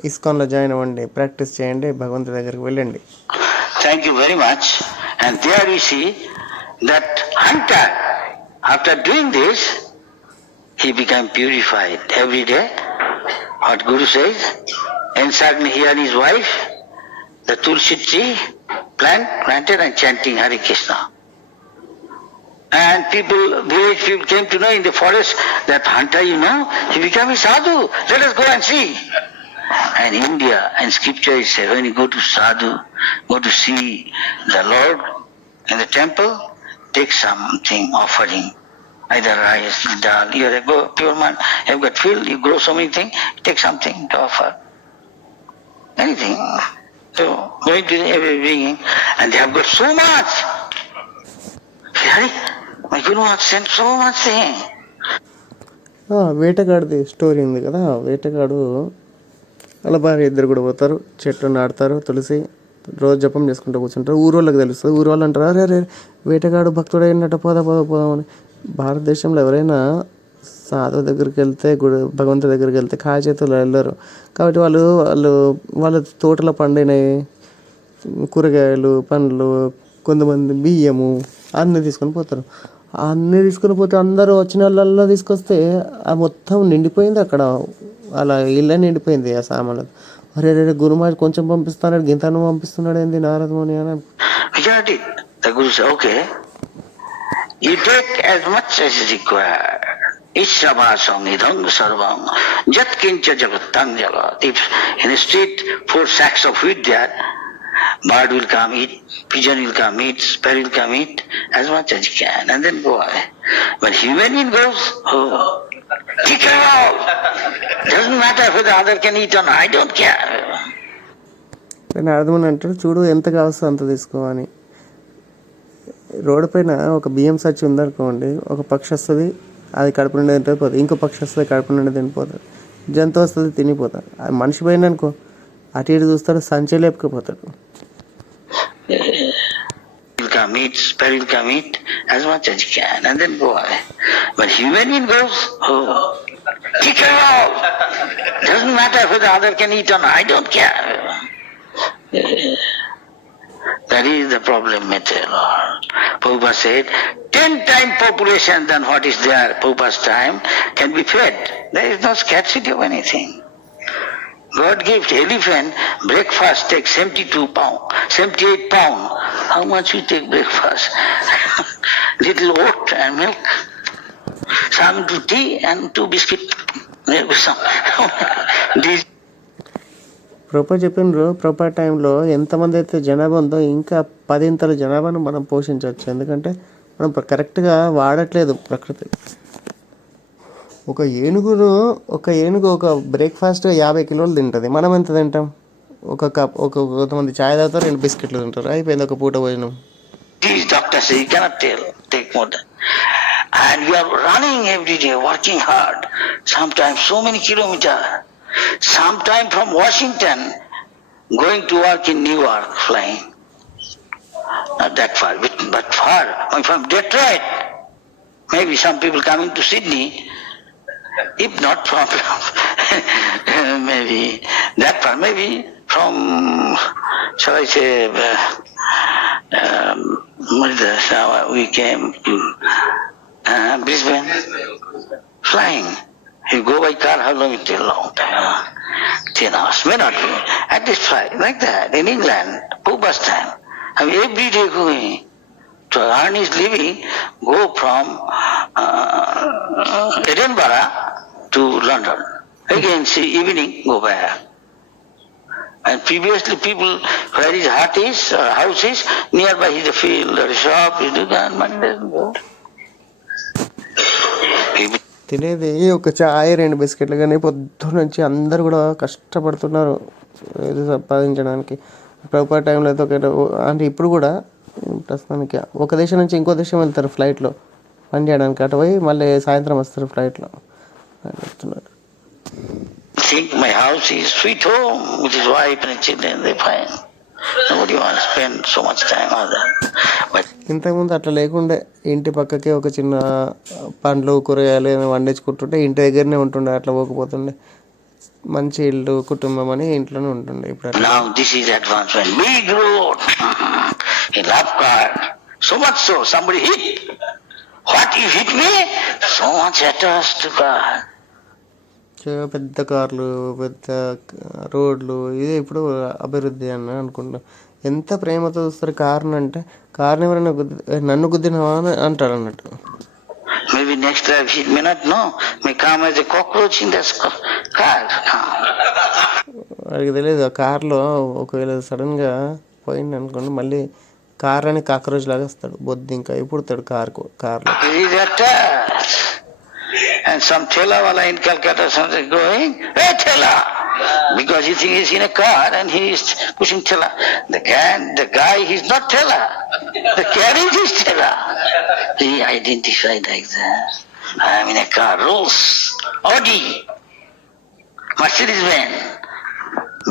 ఇస్కాన్లో జాయిన్ అవ్వండి, ప్రాక్టీస్ చేయండి, భగవంతుడి దగ్గరికి వెళ్ళండి. Thank you very much. And there we see that hunter, after doing this, he became purified every day. What Guru says, encircling he and his wife, the Tulsi tree planted and chanting Hare Krishna. And village people came to know in the forest that hunter, he became a sadhu. Let us go and see. And India and scripture is said, when you go to sadhu, go to see the Lord in the temple, take something offering, either rice, dal. You are a pure man, you have got field, you grow so many things, take something to offer. Anything. So going to every being, and they have got so much. My Guru has sent so much thing. వేటగాడిది story ఉంది కదా, వేటగాడు అలా భార్య ఇద్దరు కూడా పోతారు, చెట్లు నాటుతారు, తులసి రోజు జపం చేసుకుంటూ కూర్చుంటారు. ఊరోళ్ళకి తెలుస్తుంది, ఊరు వాళ్ళు అంటారు అరే అరే వేటగాడు భక్తుడు అయినట్టు పోదామని. భారతదేశంలో ఎవరైనా సాధువు దగ్గరికి వెళ్తే భగవంతుడి దగ్గరికి వెళ్తే కాయ చేతులు వెళ్ళరు. కాబట్టి వాళ్ళ తోటలో పండినవి కూరగాయలు, పండ్లు, కొంతమంది బియ్యము అన్నీ తీసుకొని పోతారు. అన్నీ తీసుకొని పోతే అందరూ వచ్చిన వాళ్ళల్లో తీసుకొస్తే ఆ మొత్తం నిండిపోయింది. అక్కడ అలా ఇళ్ళే నిండిపోయింది ఆ సామాన్లు. అరే రే గురుమాజ్ కొంచెం పంపిస్తున్నాడు, గింతను పంపిస్తున్నాడు ఏంది నారద ముని అని. The Guru said, okay, you take as much as is required. Ishavasam idhang sarvam jat kincha jagatang jagat. If in the street 4 sacks of wheat there, bird will come eat, pigeon will come eat, sparrow will come eat, as much as you can, and then go away. But human being goes, take it all. Doesn't matter whether other can eat or not, I don't care. నేను అర్థమని అంటాడు, చూడు ఎంత కావస్తుందో అంత తీసుకో అని. రోడ్డు పైన ఒక బియ్యం సచ్చి ఉందనుకోండి, ఒక పక్షి వస్తుంది అది కడుపు నిండా తింటుంది, ఇంకో పక్షి వస్తుంది కడుపు నిండా తినిపోతుంది, జంతువు వస్తుంది తినిపోతాడు. అది మనిషి పోయింది అనుకో అటు ఇటు చూస్తాడు, సంచి లేపుకుపోతాడు. Will come eat, sparrow will come eat, as much as you can, and then go away. But human being goes, take it all. Doesn't matter whether other can eat or not, I don't care. That is the problem material. Prabhupada said, 10 times population than what is there Prabhupada's time can be fed. There is no scarcity of anything. God gives elephant breakfast takes 72 pound, 78 pound. How much you take breakfast? Little oat and milk, some to tea and 2 biscuit. There was some. These Prabhupada చెప్పిండ్రు, ప్రభుపాద టైంలో ఎంతమంది అయితే జనాభా ఉందో ఇంకా 10 జనాభాను మనం పోషించవచ్చు. ఎందుకంటే మనం కరెక్ట్గా వాడట్లేదు ప్రకృతి. ఒక ఏనుగు ఒక బ్రేక్ఫాస్ట్ 50 కిలోలు తింటుంది. మనం ఎంత తింటాం? కొంతమంది ఛాయ్ తాగుతారు, 2 బిస్కెట్లు తింటారు, అయిపోయింది ఒక పూట భోజనం. These doctors say you cannot take more than. And we are running every day, working hard. Sometimes so many kilometers. Sometimes from Washington, going to work in New York, flying. Not that far, but far. From Detroit, maybe some people coming to Sydney, if not from maybe that far, maybe from, shall I say, we came Brisbane, flying. You go by car, how long it take? Long time. 10 hours, may not be. At least 5, like that. In England, Prabhupada's time. I mean, every day going. To earn his living, go from Edinburgh to London. Again, see, evening, go back. And previously people, where his hut is, or house is, nearby is a field or a shop, you do that, money doesn't go. తినేది ఒక చాయ్ 2 బిస్కెట్లు. కానీ పొద్దున్న నుంచి అందరు కూడా కష్టపడుతున్నారు ఇది సంపాదించడానికి. ప్రభుపాద టైంలో అయితే అంటే ఇప్పుడు కూడా ప్రస్తుతానికి ఒక దేశం నుంచి ఇంకో దేశం వెళ్తారు ఫ్లైట్లో పని చేయడానికి. అటు పోయి మళ్ళీ సాయంత్రం వస్తారు ఫ్లైట్లో అని చెప్తున్నారు. Think my house is sweet home with his wife and children, they fine. Nobody wants to spend so much time on that. But ఇంతకుముందు అట్లా లేకుండే. ఇంటి పక్కకే ఒక చిన్న పండ్లు కూరగాయలు ఏమైనా వండించుకుంటుంటే ఇంటి దగ్గరనే ఉంటుండే, అట్లా పోకపోతుండే. మంచి ఇల్లు కుటుంబం అని ఇంట్లోనే ఉంటుండే. ఇప్పుడు now this is advancement. Big road. He love car. So much so, somebody hit. What you hit me? So much attached to car. పెద్ద కార్లు, పెద్ద రోడ్లు, ఇది ఇప్పుడు అభివృద్ధి అని అనుకుంటా. ఎంత ప్రేమతో చూస్తారు కార్ని అంటే, కార్ని ఎవరైనా నన్ను గుద్దినవా అని అంటారు అన్నట్టు. Maybe next life he may not know, may come as a cockroach in this car. వాడికి తెలియదు. ఆ కార్లో ఒకవేళ సడన్గా పోయింది అనుకోండి, మళ్ళీ కార్ అని కాక్రోచ్ లాగా వస్తాడు, బొద్ది ఇంకా పుడతాడు కార్లో. And some Thela wala in Calcutta something going, hey Thela! Because he thinks he's in a car and he is pushing Thela. The guy, he's not Thela. The carriage is Thela. He identified like that. I am in a car, Rolls, Audi, Mercedes-Benz,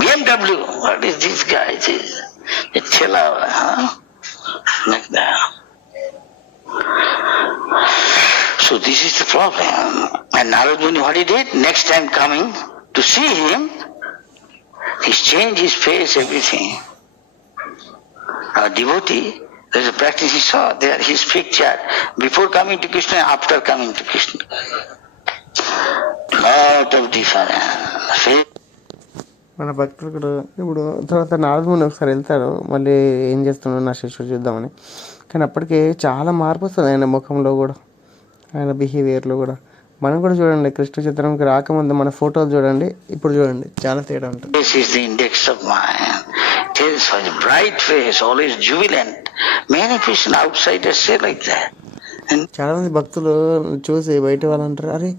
BMW. What is this guy? A Thela, huh? Like that. So this is the problem. And Narad Muni, what he did? Next time coming to see him, he's changed his face, everything. Our devotee, there's a practice he saw there, his picture, before coming to Krishna, after coming to Krishna. Lot of difference. మన భక్తులు కూడా ఇప్పుడు తర్వాత నారదముని ఒకసారి వెళ్తారు, మళ్ళీ ఏం చేస్తున్నాడు నా శిష్యుడు చూద్దామని. కానీ అప్పటికే చాలా మార్పు వస్తుంది ఆయన ముఖంలో కూడా, ఆయన బిహేవియర్లో కూడా. మనం కూడా చూడండి, కృష్ణ చిత్రంకి రాకముందు మన ఫోటోలు చూడండి, ఇప్పుడు చూడండి, చాలా తేడా ఉంటుంది. This is the index of mind. It is such a bright face, always jubilant. Many people outsiders say like that. చాలా మంది భక్తులు చూసి బయట వాళ్ళు అంటారు, అరే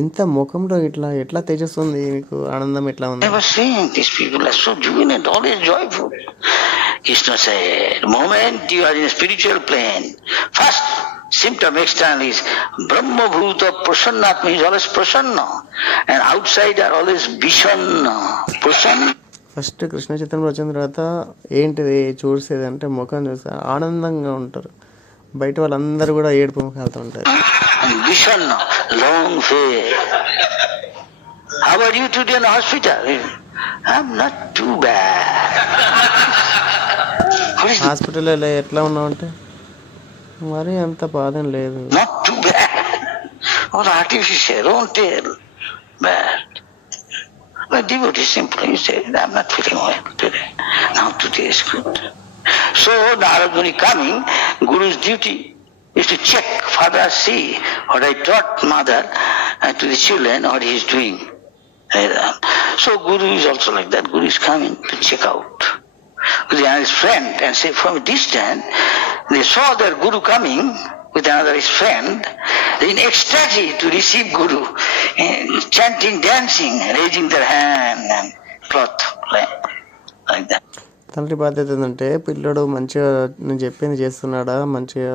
ఇంత ముఖంలో ఎట్లా తేజస్తుంది, మీకు ఆనందం ఎట్లా ఉంది. Never seen these people are so jubilant, always joyful. Krishna said, the moment you are in a spiritual plane, first symptom external is Brahma Bhuta Prasannatma, is always Prasanna, and outside are always Vishanna, Prasanna. First Krishna చిత్రంలో వచ్చిన తర్వాత ఏంటిది చూసేది అంటే ముఖం చూస్తే ఆనందంగా ఉంటారు, బయట వాళ్ళందరూ కూడా ఏడుపు ముఖాలతో ఉంటారు. Vishanna, long face. How are you today in the hospital? I'm not too bad. What is హాస్పిటల్లో ఎట్లా ఉన్నావంటే మరి అంత బాధం లేదు. not too bad? Or artificial, don't tell. Bad. But devotee simply you say, I'm not feeling well today. Now today is good. So Narad Muni coming, Guru's duty is to check, Father, see what I taught mother to the children, what he is doing. So Guru is also like that. Guru is coming to check out with his friend and say from a distance, they saw their Guru coming with another his friend, in ecstasy to receive Guru, chanting, dancing, raising their hand and cloth like that. తండ్రి బాధ్యత ఏంటంటే పిల్లడు మంచిగా నేను చెప్పింది చేస్తున్నాడా, మంచిగా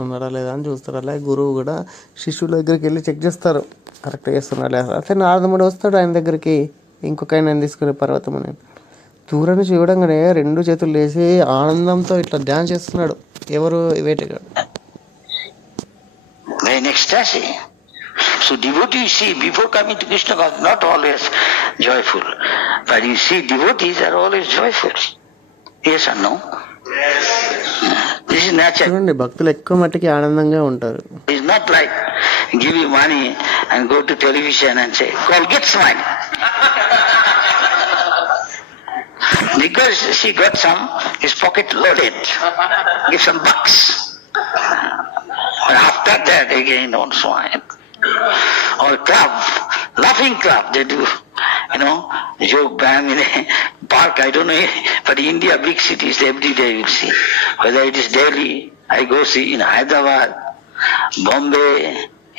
ఉన్నాడా లేదా అని చూస్తారు. అలాగే గురువు కూడా శిష్యుల దగ్గరికి వెళ్ళి చెక్ చేస్తారు, కరెక్ట్ చేస్తున్నాడా లేదా. అట్లా నారదముడు వస్తాడు ఆయన దగ్గరికి, ఇంకొక ఆయన తీసుకునే పర్వతముని. దూరం నుంచి చూడంగానే రెండు చేతులు వేసి ఆనందంతో ఇట్లా డ్యాన్స్ చేస్తున్నాడు. ఎవరు వేటగాడు. In ecstasy. So devotees see before coming to Krishna consciousness not always joyful, but you see devotees are always joyful. Yes or no? Yes. This is natural. చూడండి భక్తులు ఎక్కువ మట్టికి ఆనందంగా ఉంటారు. It's not like give you money and go to television and say, "Call, get smile." Because she got some, his pocket loaded. Give some bucks. But after that again don't smile. Or club, laughing club they do. Joke bam in a park, I don't know, but India, big cities, every day you see. Whether it is Delhi, I go see in Hyderabad, Bombay,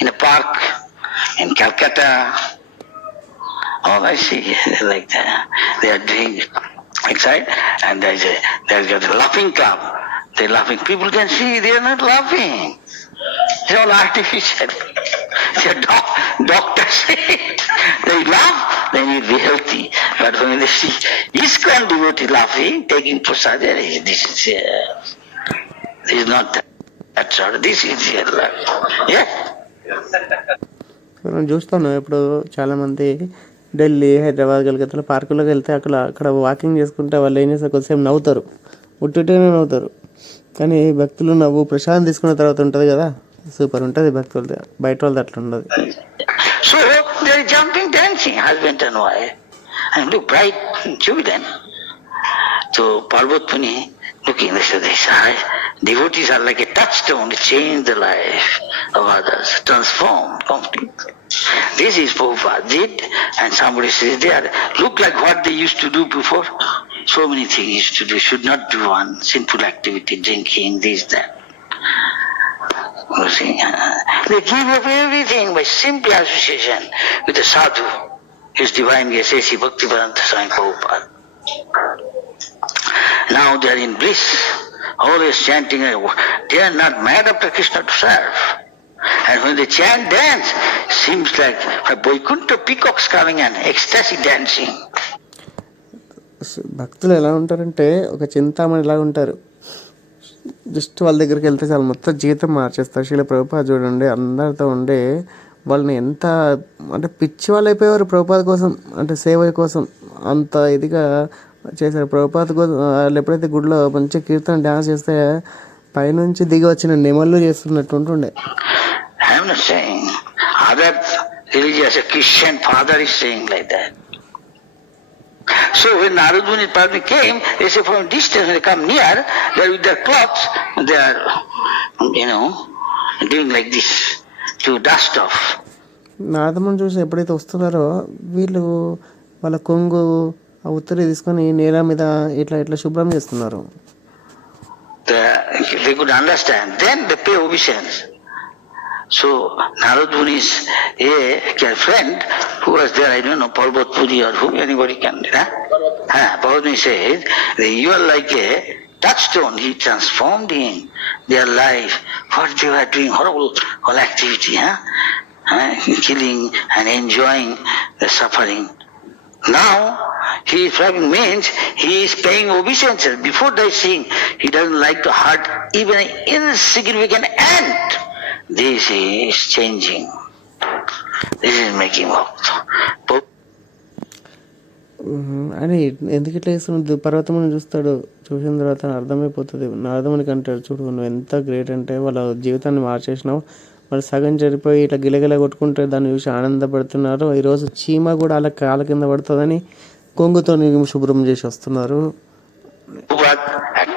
in a park, in Calcutta. All I see like that. They are doing excited, and there's got a laughing club. They're laughing. People can see they are not laughing. It's all artificial. Doctors say they laugh, then you'll be healthy. But when they see ISKCON devotee laughing, taking prasad, this is not that sort. This is real life. Yeah. మనం చూస్తాను ఇప్పుడు చాలామంది ఢిల్లీ, హైదరాబాద్, కలకత్తాలో పార్కులోకి వెళ్తే అక్కడ వాకింగ్ చేసుకుంటే వాళ్ళు ఏం చేస్తారు, కొద్దిసేపు నవ్వుతారు, ఉట్టినే నవ్వుతారు. కానీ భక్తులు నవ్వు ప్రశాంతం తీసుకున్న తర్వాత ఉంటుంది కదా, సూపర్ ఉంటుంది భక్తులది. బయట వాళ్ళది అట్లా ఉండదు. So they are jumping, dancing, husband and wife, and look bright, jubilant. So Parvat Muni looking, they say, devotees are like a touchstone to change the life of others, transform completely. This is Prabhupada did, and somebody says they are look like what they used to do before. So many things used to do. Should not do one sinful activity, drinking, this, that. You see, they give up everything by simple association with the sadhu, his divine grace, A.C. Bhaktivedanta Swami Prabhupada. Now they are in bliss, always chanting. They are not mad after Krishna to serve. And when they chant, dance, seems like a Vaikuntha peacocks coming and ecstasy dancing. భక్తులు ఎలా ఉంటారంటే ఒక చింతామణి లాగా ఉంటారు. జస్ట్ వాళ్ళ దగ్గరికి వెళ్తే చాలా మొత్తం జీవితం మార్చేస్తారు. శ్రీల ప్రభుపాద చూడండి, అందరితో ఉండే వాళ్ళని ఎంత అంటే పిచ్చి వాళ్ళు అయిపోయేవారు ప్రభుపాద కోసం, అంటే సేవ కోసం అంత ఇదిగా చేశారు. ప్రభుపాద కోసం వాళ్ళు ఎప్పుడైతే గుడిలో మంచి కీర్తన డ్యాన్స్ చేస్తే పైనుంచి దిగి వచ్చిన నెమళ్ళు చేస్తున్నట్టు ఉంటుండే. I'm not saying other religious, a Christian father is saying like that. So when Narad Muni came, they say from distance, when they come near, they are with their cloths, they are, doing like this to dust off. Naradamuni చూసి ఎప్పుడైతే వస్తున్నారో వీళ్ళు వాళ్ళ కొంగు ఆ ఉత్తరి తీసుకొని నేల మీద ఇట్లా ఇట్లా శుభ్రం చేస్తున్నారు. They could understand. Then they pay obeisance. So Narad Muni's friend who was there, I don't know, Parvat Puri or who, anybody can, Parvat Muni says, you are like a touchstone. He transformed in their life. What they were doing, horrible whole activity, killing and enjoying the suffering. Now he is means he is paying obeisance. Before they sing, he doesn't like to hurt even an insignificant ant. This is changing. This is making bhakta. ఆయన ఎందుకు ఇట్లా చేస్తున్నాడు? పర్వతం చూస్తాడు, చూసిన తర్వాత అర్థమైపోతుంది. నారదమునికి అంటాడు, చూడు నువ్వు ఎంత గ్రేట్ అంటే వాళ్ళ జీవితాన్ని మార్చేసినావు. వాళ్ళు సగం చనిపోయి ఇట్లా గిలగిల కొట్టుకుంటే దాన్ని చూసి ఆనందపడుతున్నారు. ఈరోజు చీమ కూడా అలా కాళ్ళ కింద పడుతుందని కొంగుతో శుభ్రం చేసి వస్తున్నారు.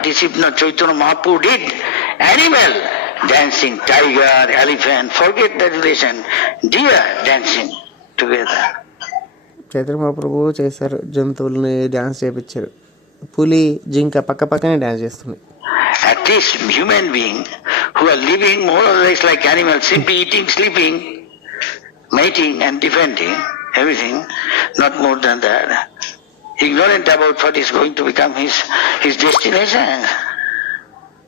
Chaitanya Mahaprabhu did. Animal dancing, tiger, elephant, forget the relation. Deer dancing together. Chaitanya మహాప్రభు చేశారు, జంతువుల్ని డ్యాన్స్ చేయించారు. పులి, జింక పక్క పక్కనే డ్యాన్స్ చేస్తున్నాయి. At least human being who are living more or less like animals, simply eating, sleeping, mating and defending everything, not more than that. Ignorant about what is going to become his destination,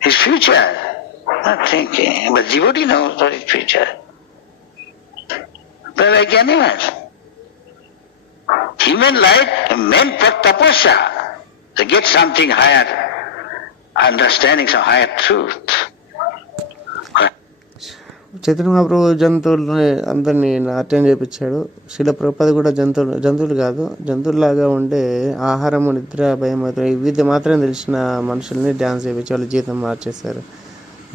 his future. Not thinking. But devotee knows what is future. They're like animals. Human life meant for tapasya, to get something higher, understanding some higher truth. Chaitanya మహాప్రభు జంతువులని అందరినీ నాట్యం చేయించాడు. శిల ప్రభుపాద కూడా జంతువులు కాదు, జంతువులాగా ఉండే ఆహారము, నిద్ర, భయం వివిధ మాత్రం తెలిసిన మనుషుల్ని డ్యాన్స్ చేయించి వాళ్ళ జీవితం మార్చేశారు.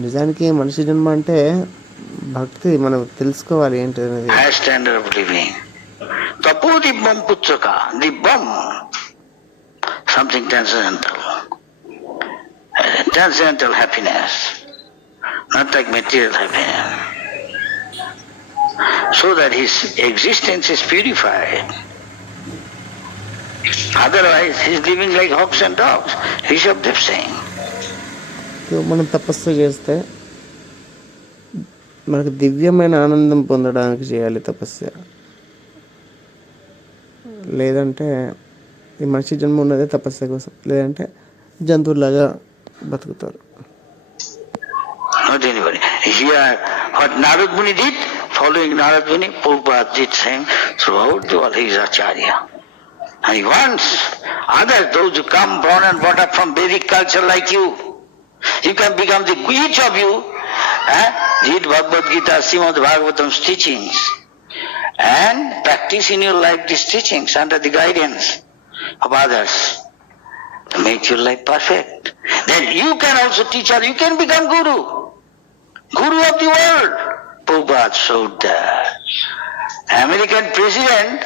నిజానికి మనిషి జన్మ అంటే భక్తి, మనం తెలుసుకోవాలి ఏంటి అనేది. Tapodibbam putraka, dibbam, something transcendental. Transcendental happiness, not like material happiness. So that his existence is purified. Otherwise, he is living like hogs and dogs. Rishabdev saying. మనం తపస్సు చేస్తే మనకు దివ్యమైన ఆనందం పొందడానికి చేయాలి తపస్సు. లేదంటే ఈ మనిషి జన్మ ఉన్నదే తపస్సు కోసం, లేదంటే జంతువులాగా బతుకుతారు. Not anybody. Here, what Narad Muni did, following Narad Muni, Prabhupada did same throughout all his acharya. And he wants others, those who come born and brought up from Vedic culture like you can become each of you, read Bhagavad Gita, Srimad Bhagavatam's teachings, and practice in your life these teachings under the guidance of others to make your life perfect. Then you can also teach others, you can become Guru of the world. Prabhupada showed that. American president,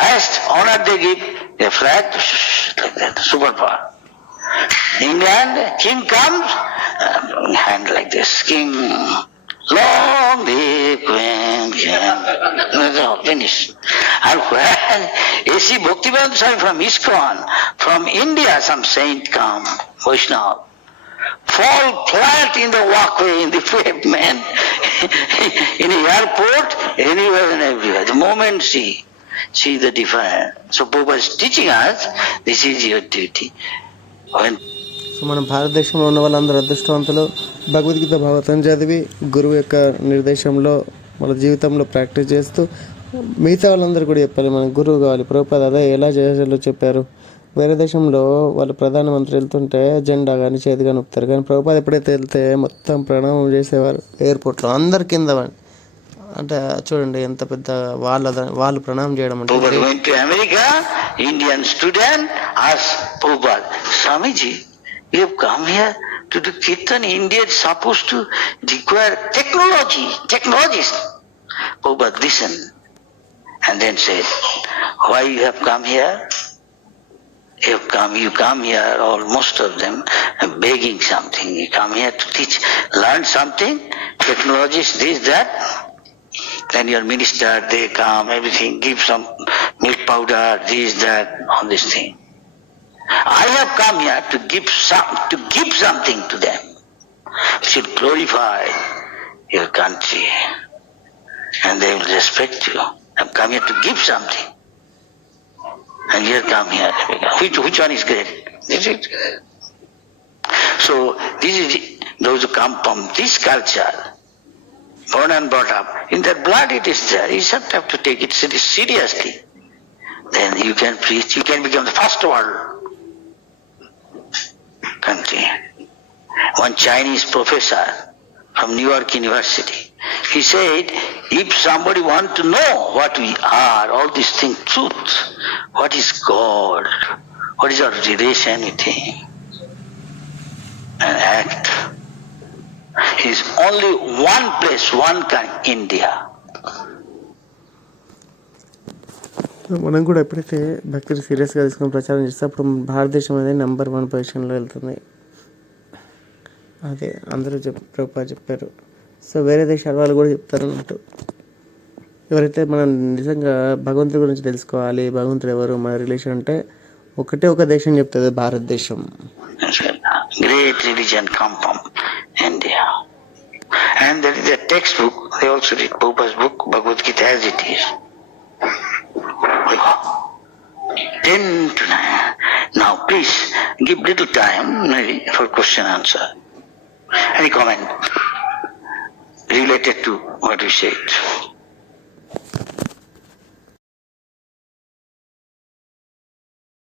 highest honor they give, a flag, like that, superpower. England, king comes, hand like this, king, long live Queen, finished. And when A.C. Bhaktivedanta Swami from ISKCON, from India, some saint come, Vaishnava, fall flat in the walkway, in the pavement, in the airport, anywhere and everywhere. The moment see the difference. So Prabhupada is teaching us, this is your duty. So మన భారతదేశంలో ఉన్న వాళ్ళందరూ అదృష్టవంతులు. భగవద్గీత భాగవతం చదివి గురువు యొక్క నిర్దేశంలో వాళ్ళ జీవితంలో ప్రాక్టీస్ చేస్తూ మిగతా వాళ్ళందరూ కూడా చెప్పాలి మనకు గురువు కావాలి. ప్రభుపాద అదే ఎలా చేయాలో చెప్పారు. వేరే దేశంలో వాళ్ళు ప్రధానమంత్రి వెళ్తుంటే జెండా కానీ చేతి కానీ ఊపుతారు, కానీ ప్రభుపాద ఎప్పుడైతే వెళ్తే మొత్తం ప్రణామం చేసేవారు ఎయిర్పోర్ట్లో అందరి కింద. అంటే చూడండి ఎంత పెద్ద వాళ్ళు ప్రణామం చేయడం అంటే. America Indian student asked Prabhupada, Swamiji, you have come here to do kirtan. India is supposed to require technologists. Prabhupada listened and then said, why you have come here? You come here, all most of them begging something. You come here to teach, learn something, technologists, this, that. Then your minister, they come, everything, give some milk powder, this, that, all this thing. I have come here to give something to them, which will glorify your country, and they will respect you. I have come here to give something, and you have come here. Which one is great? This is great. So this is those who come from this culture, born and brought up, in their blood it is there. You just have to take it seriously. Then you can preach, you can become the first world country. One Chinese professor from New York University, He said, if somebody want to know what we are, all these things, truth, what is God, what is our relation with Him, and act, is only one place, one kind, India. మనం కూడా ఎప్పుడైతే భక్తిని సీరియస్గా తీసుకొని ప్రచారం చేస్తే అప్పుడు భారతదేశం అనేది నెంబర్ 1 పొజిషన్లో వెళ్తుంది. అదే అందరూ ప్రభుపాద చెప్పారు. సో వేరే దేశాల వాళ్ళు కూడా చెప్తారు అన్నట్టు. ఎవరైతే మనం నిజంగా భగవంతుడి గురించి తెలుసుకోవాలి, భగవంతుడు ఎవరు, మన రిలేషన్ అంటే ఒకటే ఒక దేశం చెప్తుంది, భారతదేశం. Great religion come from India. And there is a textbook, they also read Prabhupada's book, Bhagavad Gita as it is. 10 to 9. Now please give little time maybe for question answer. Any comment related to what you said?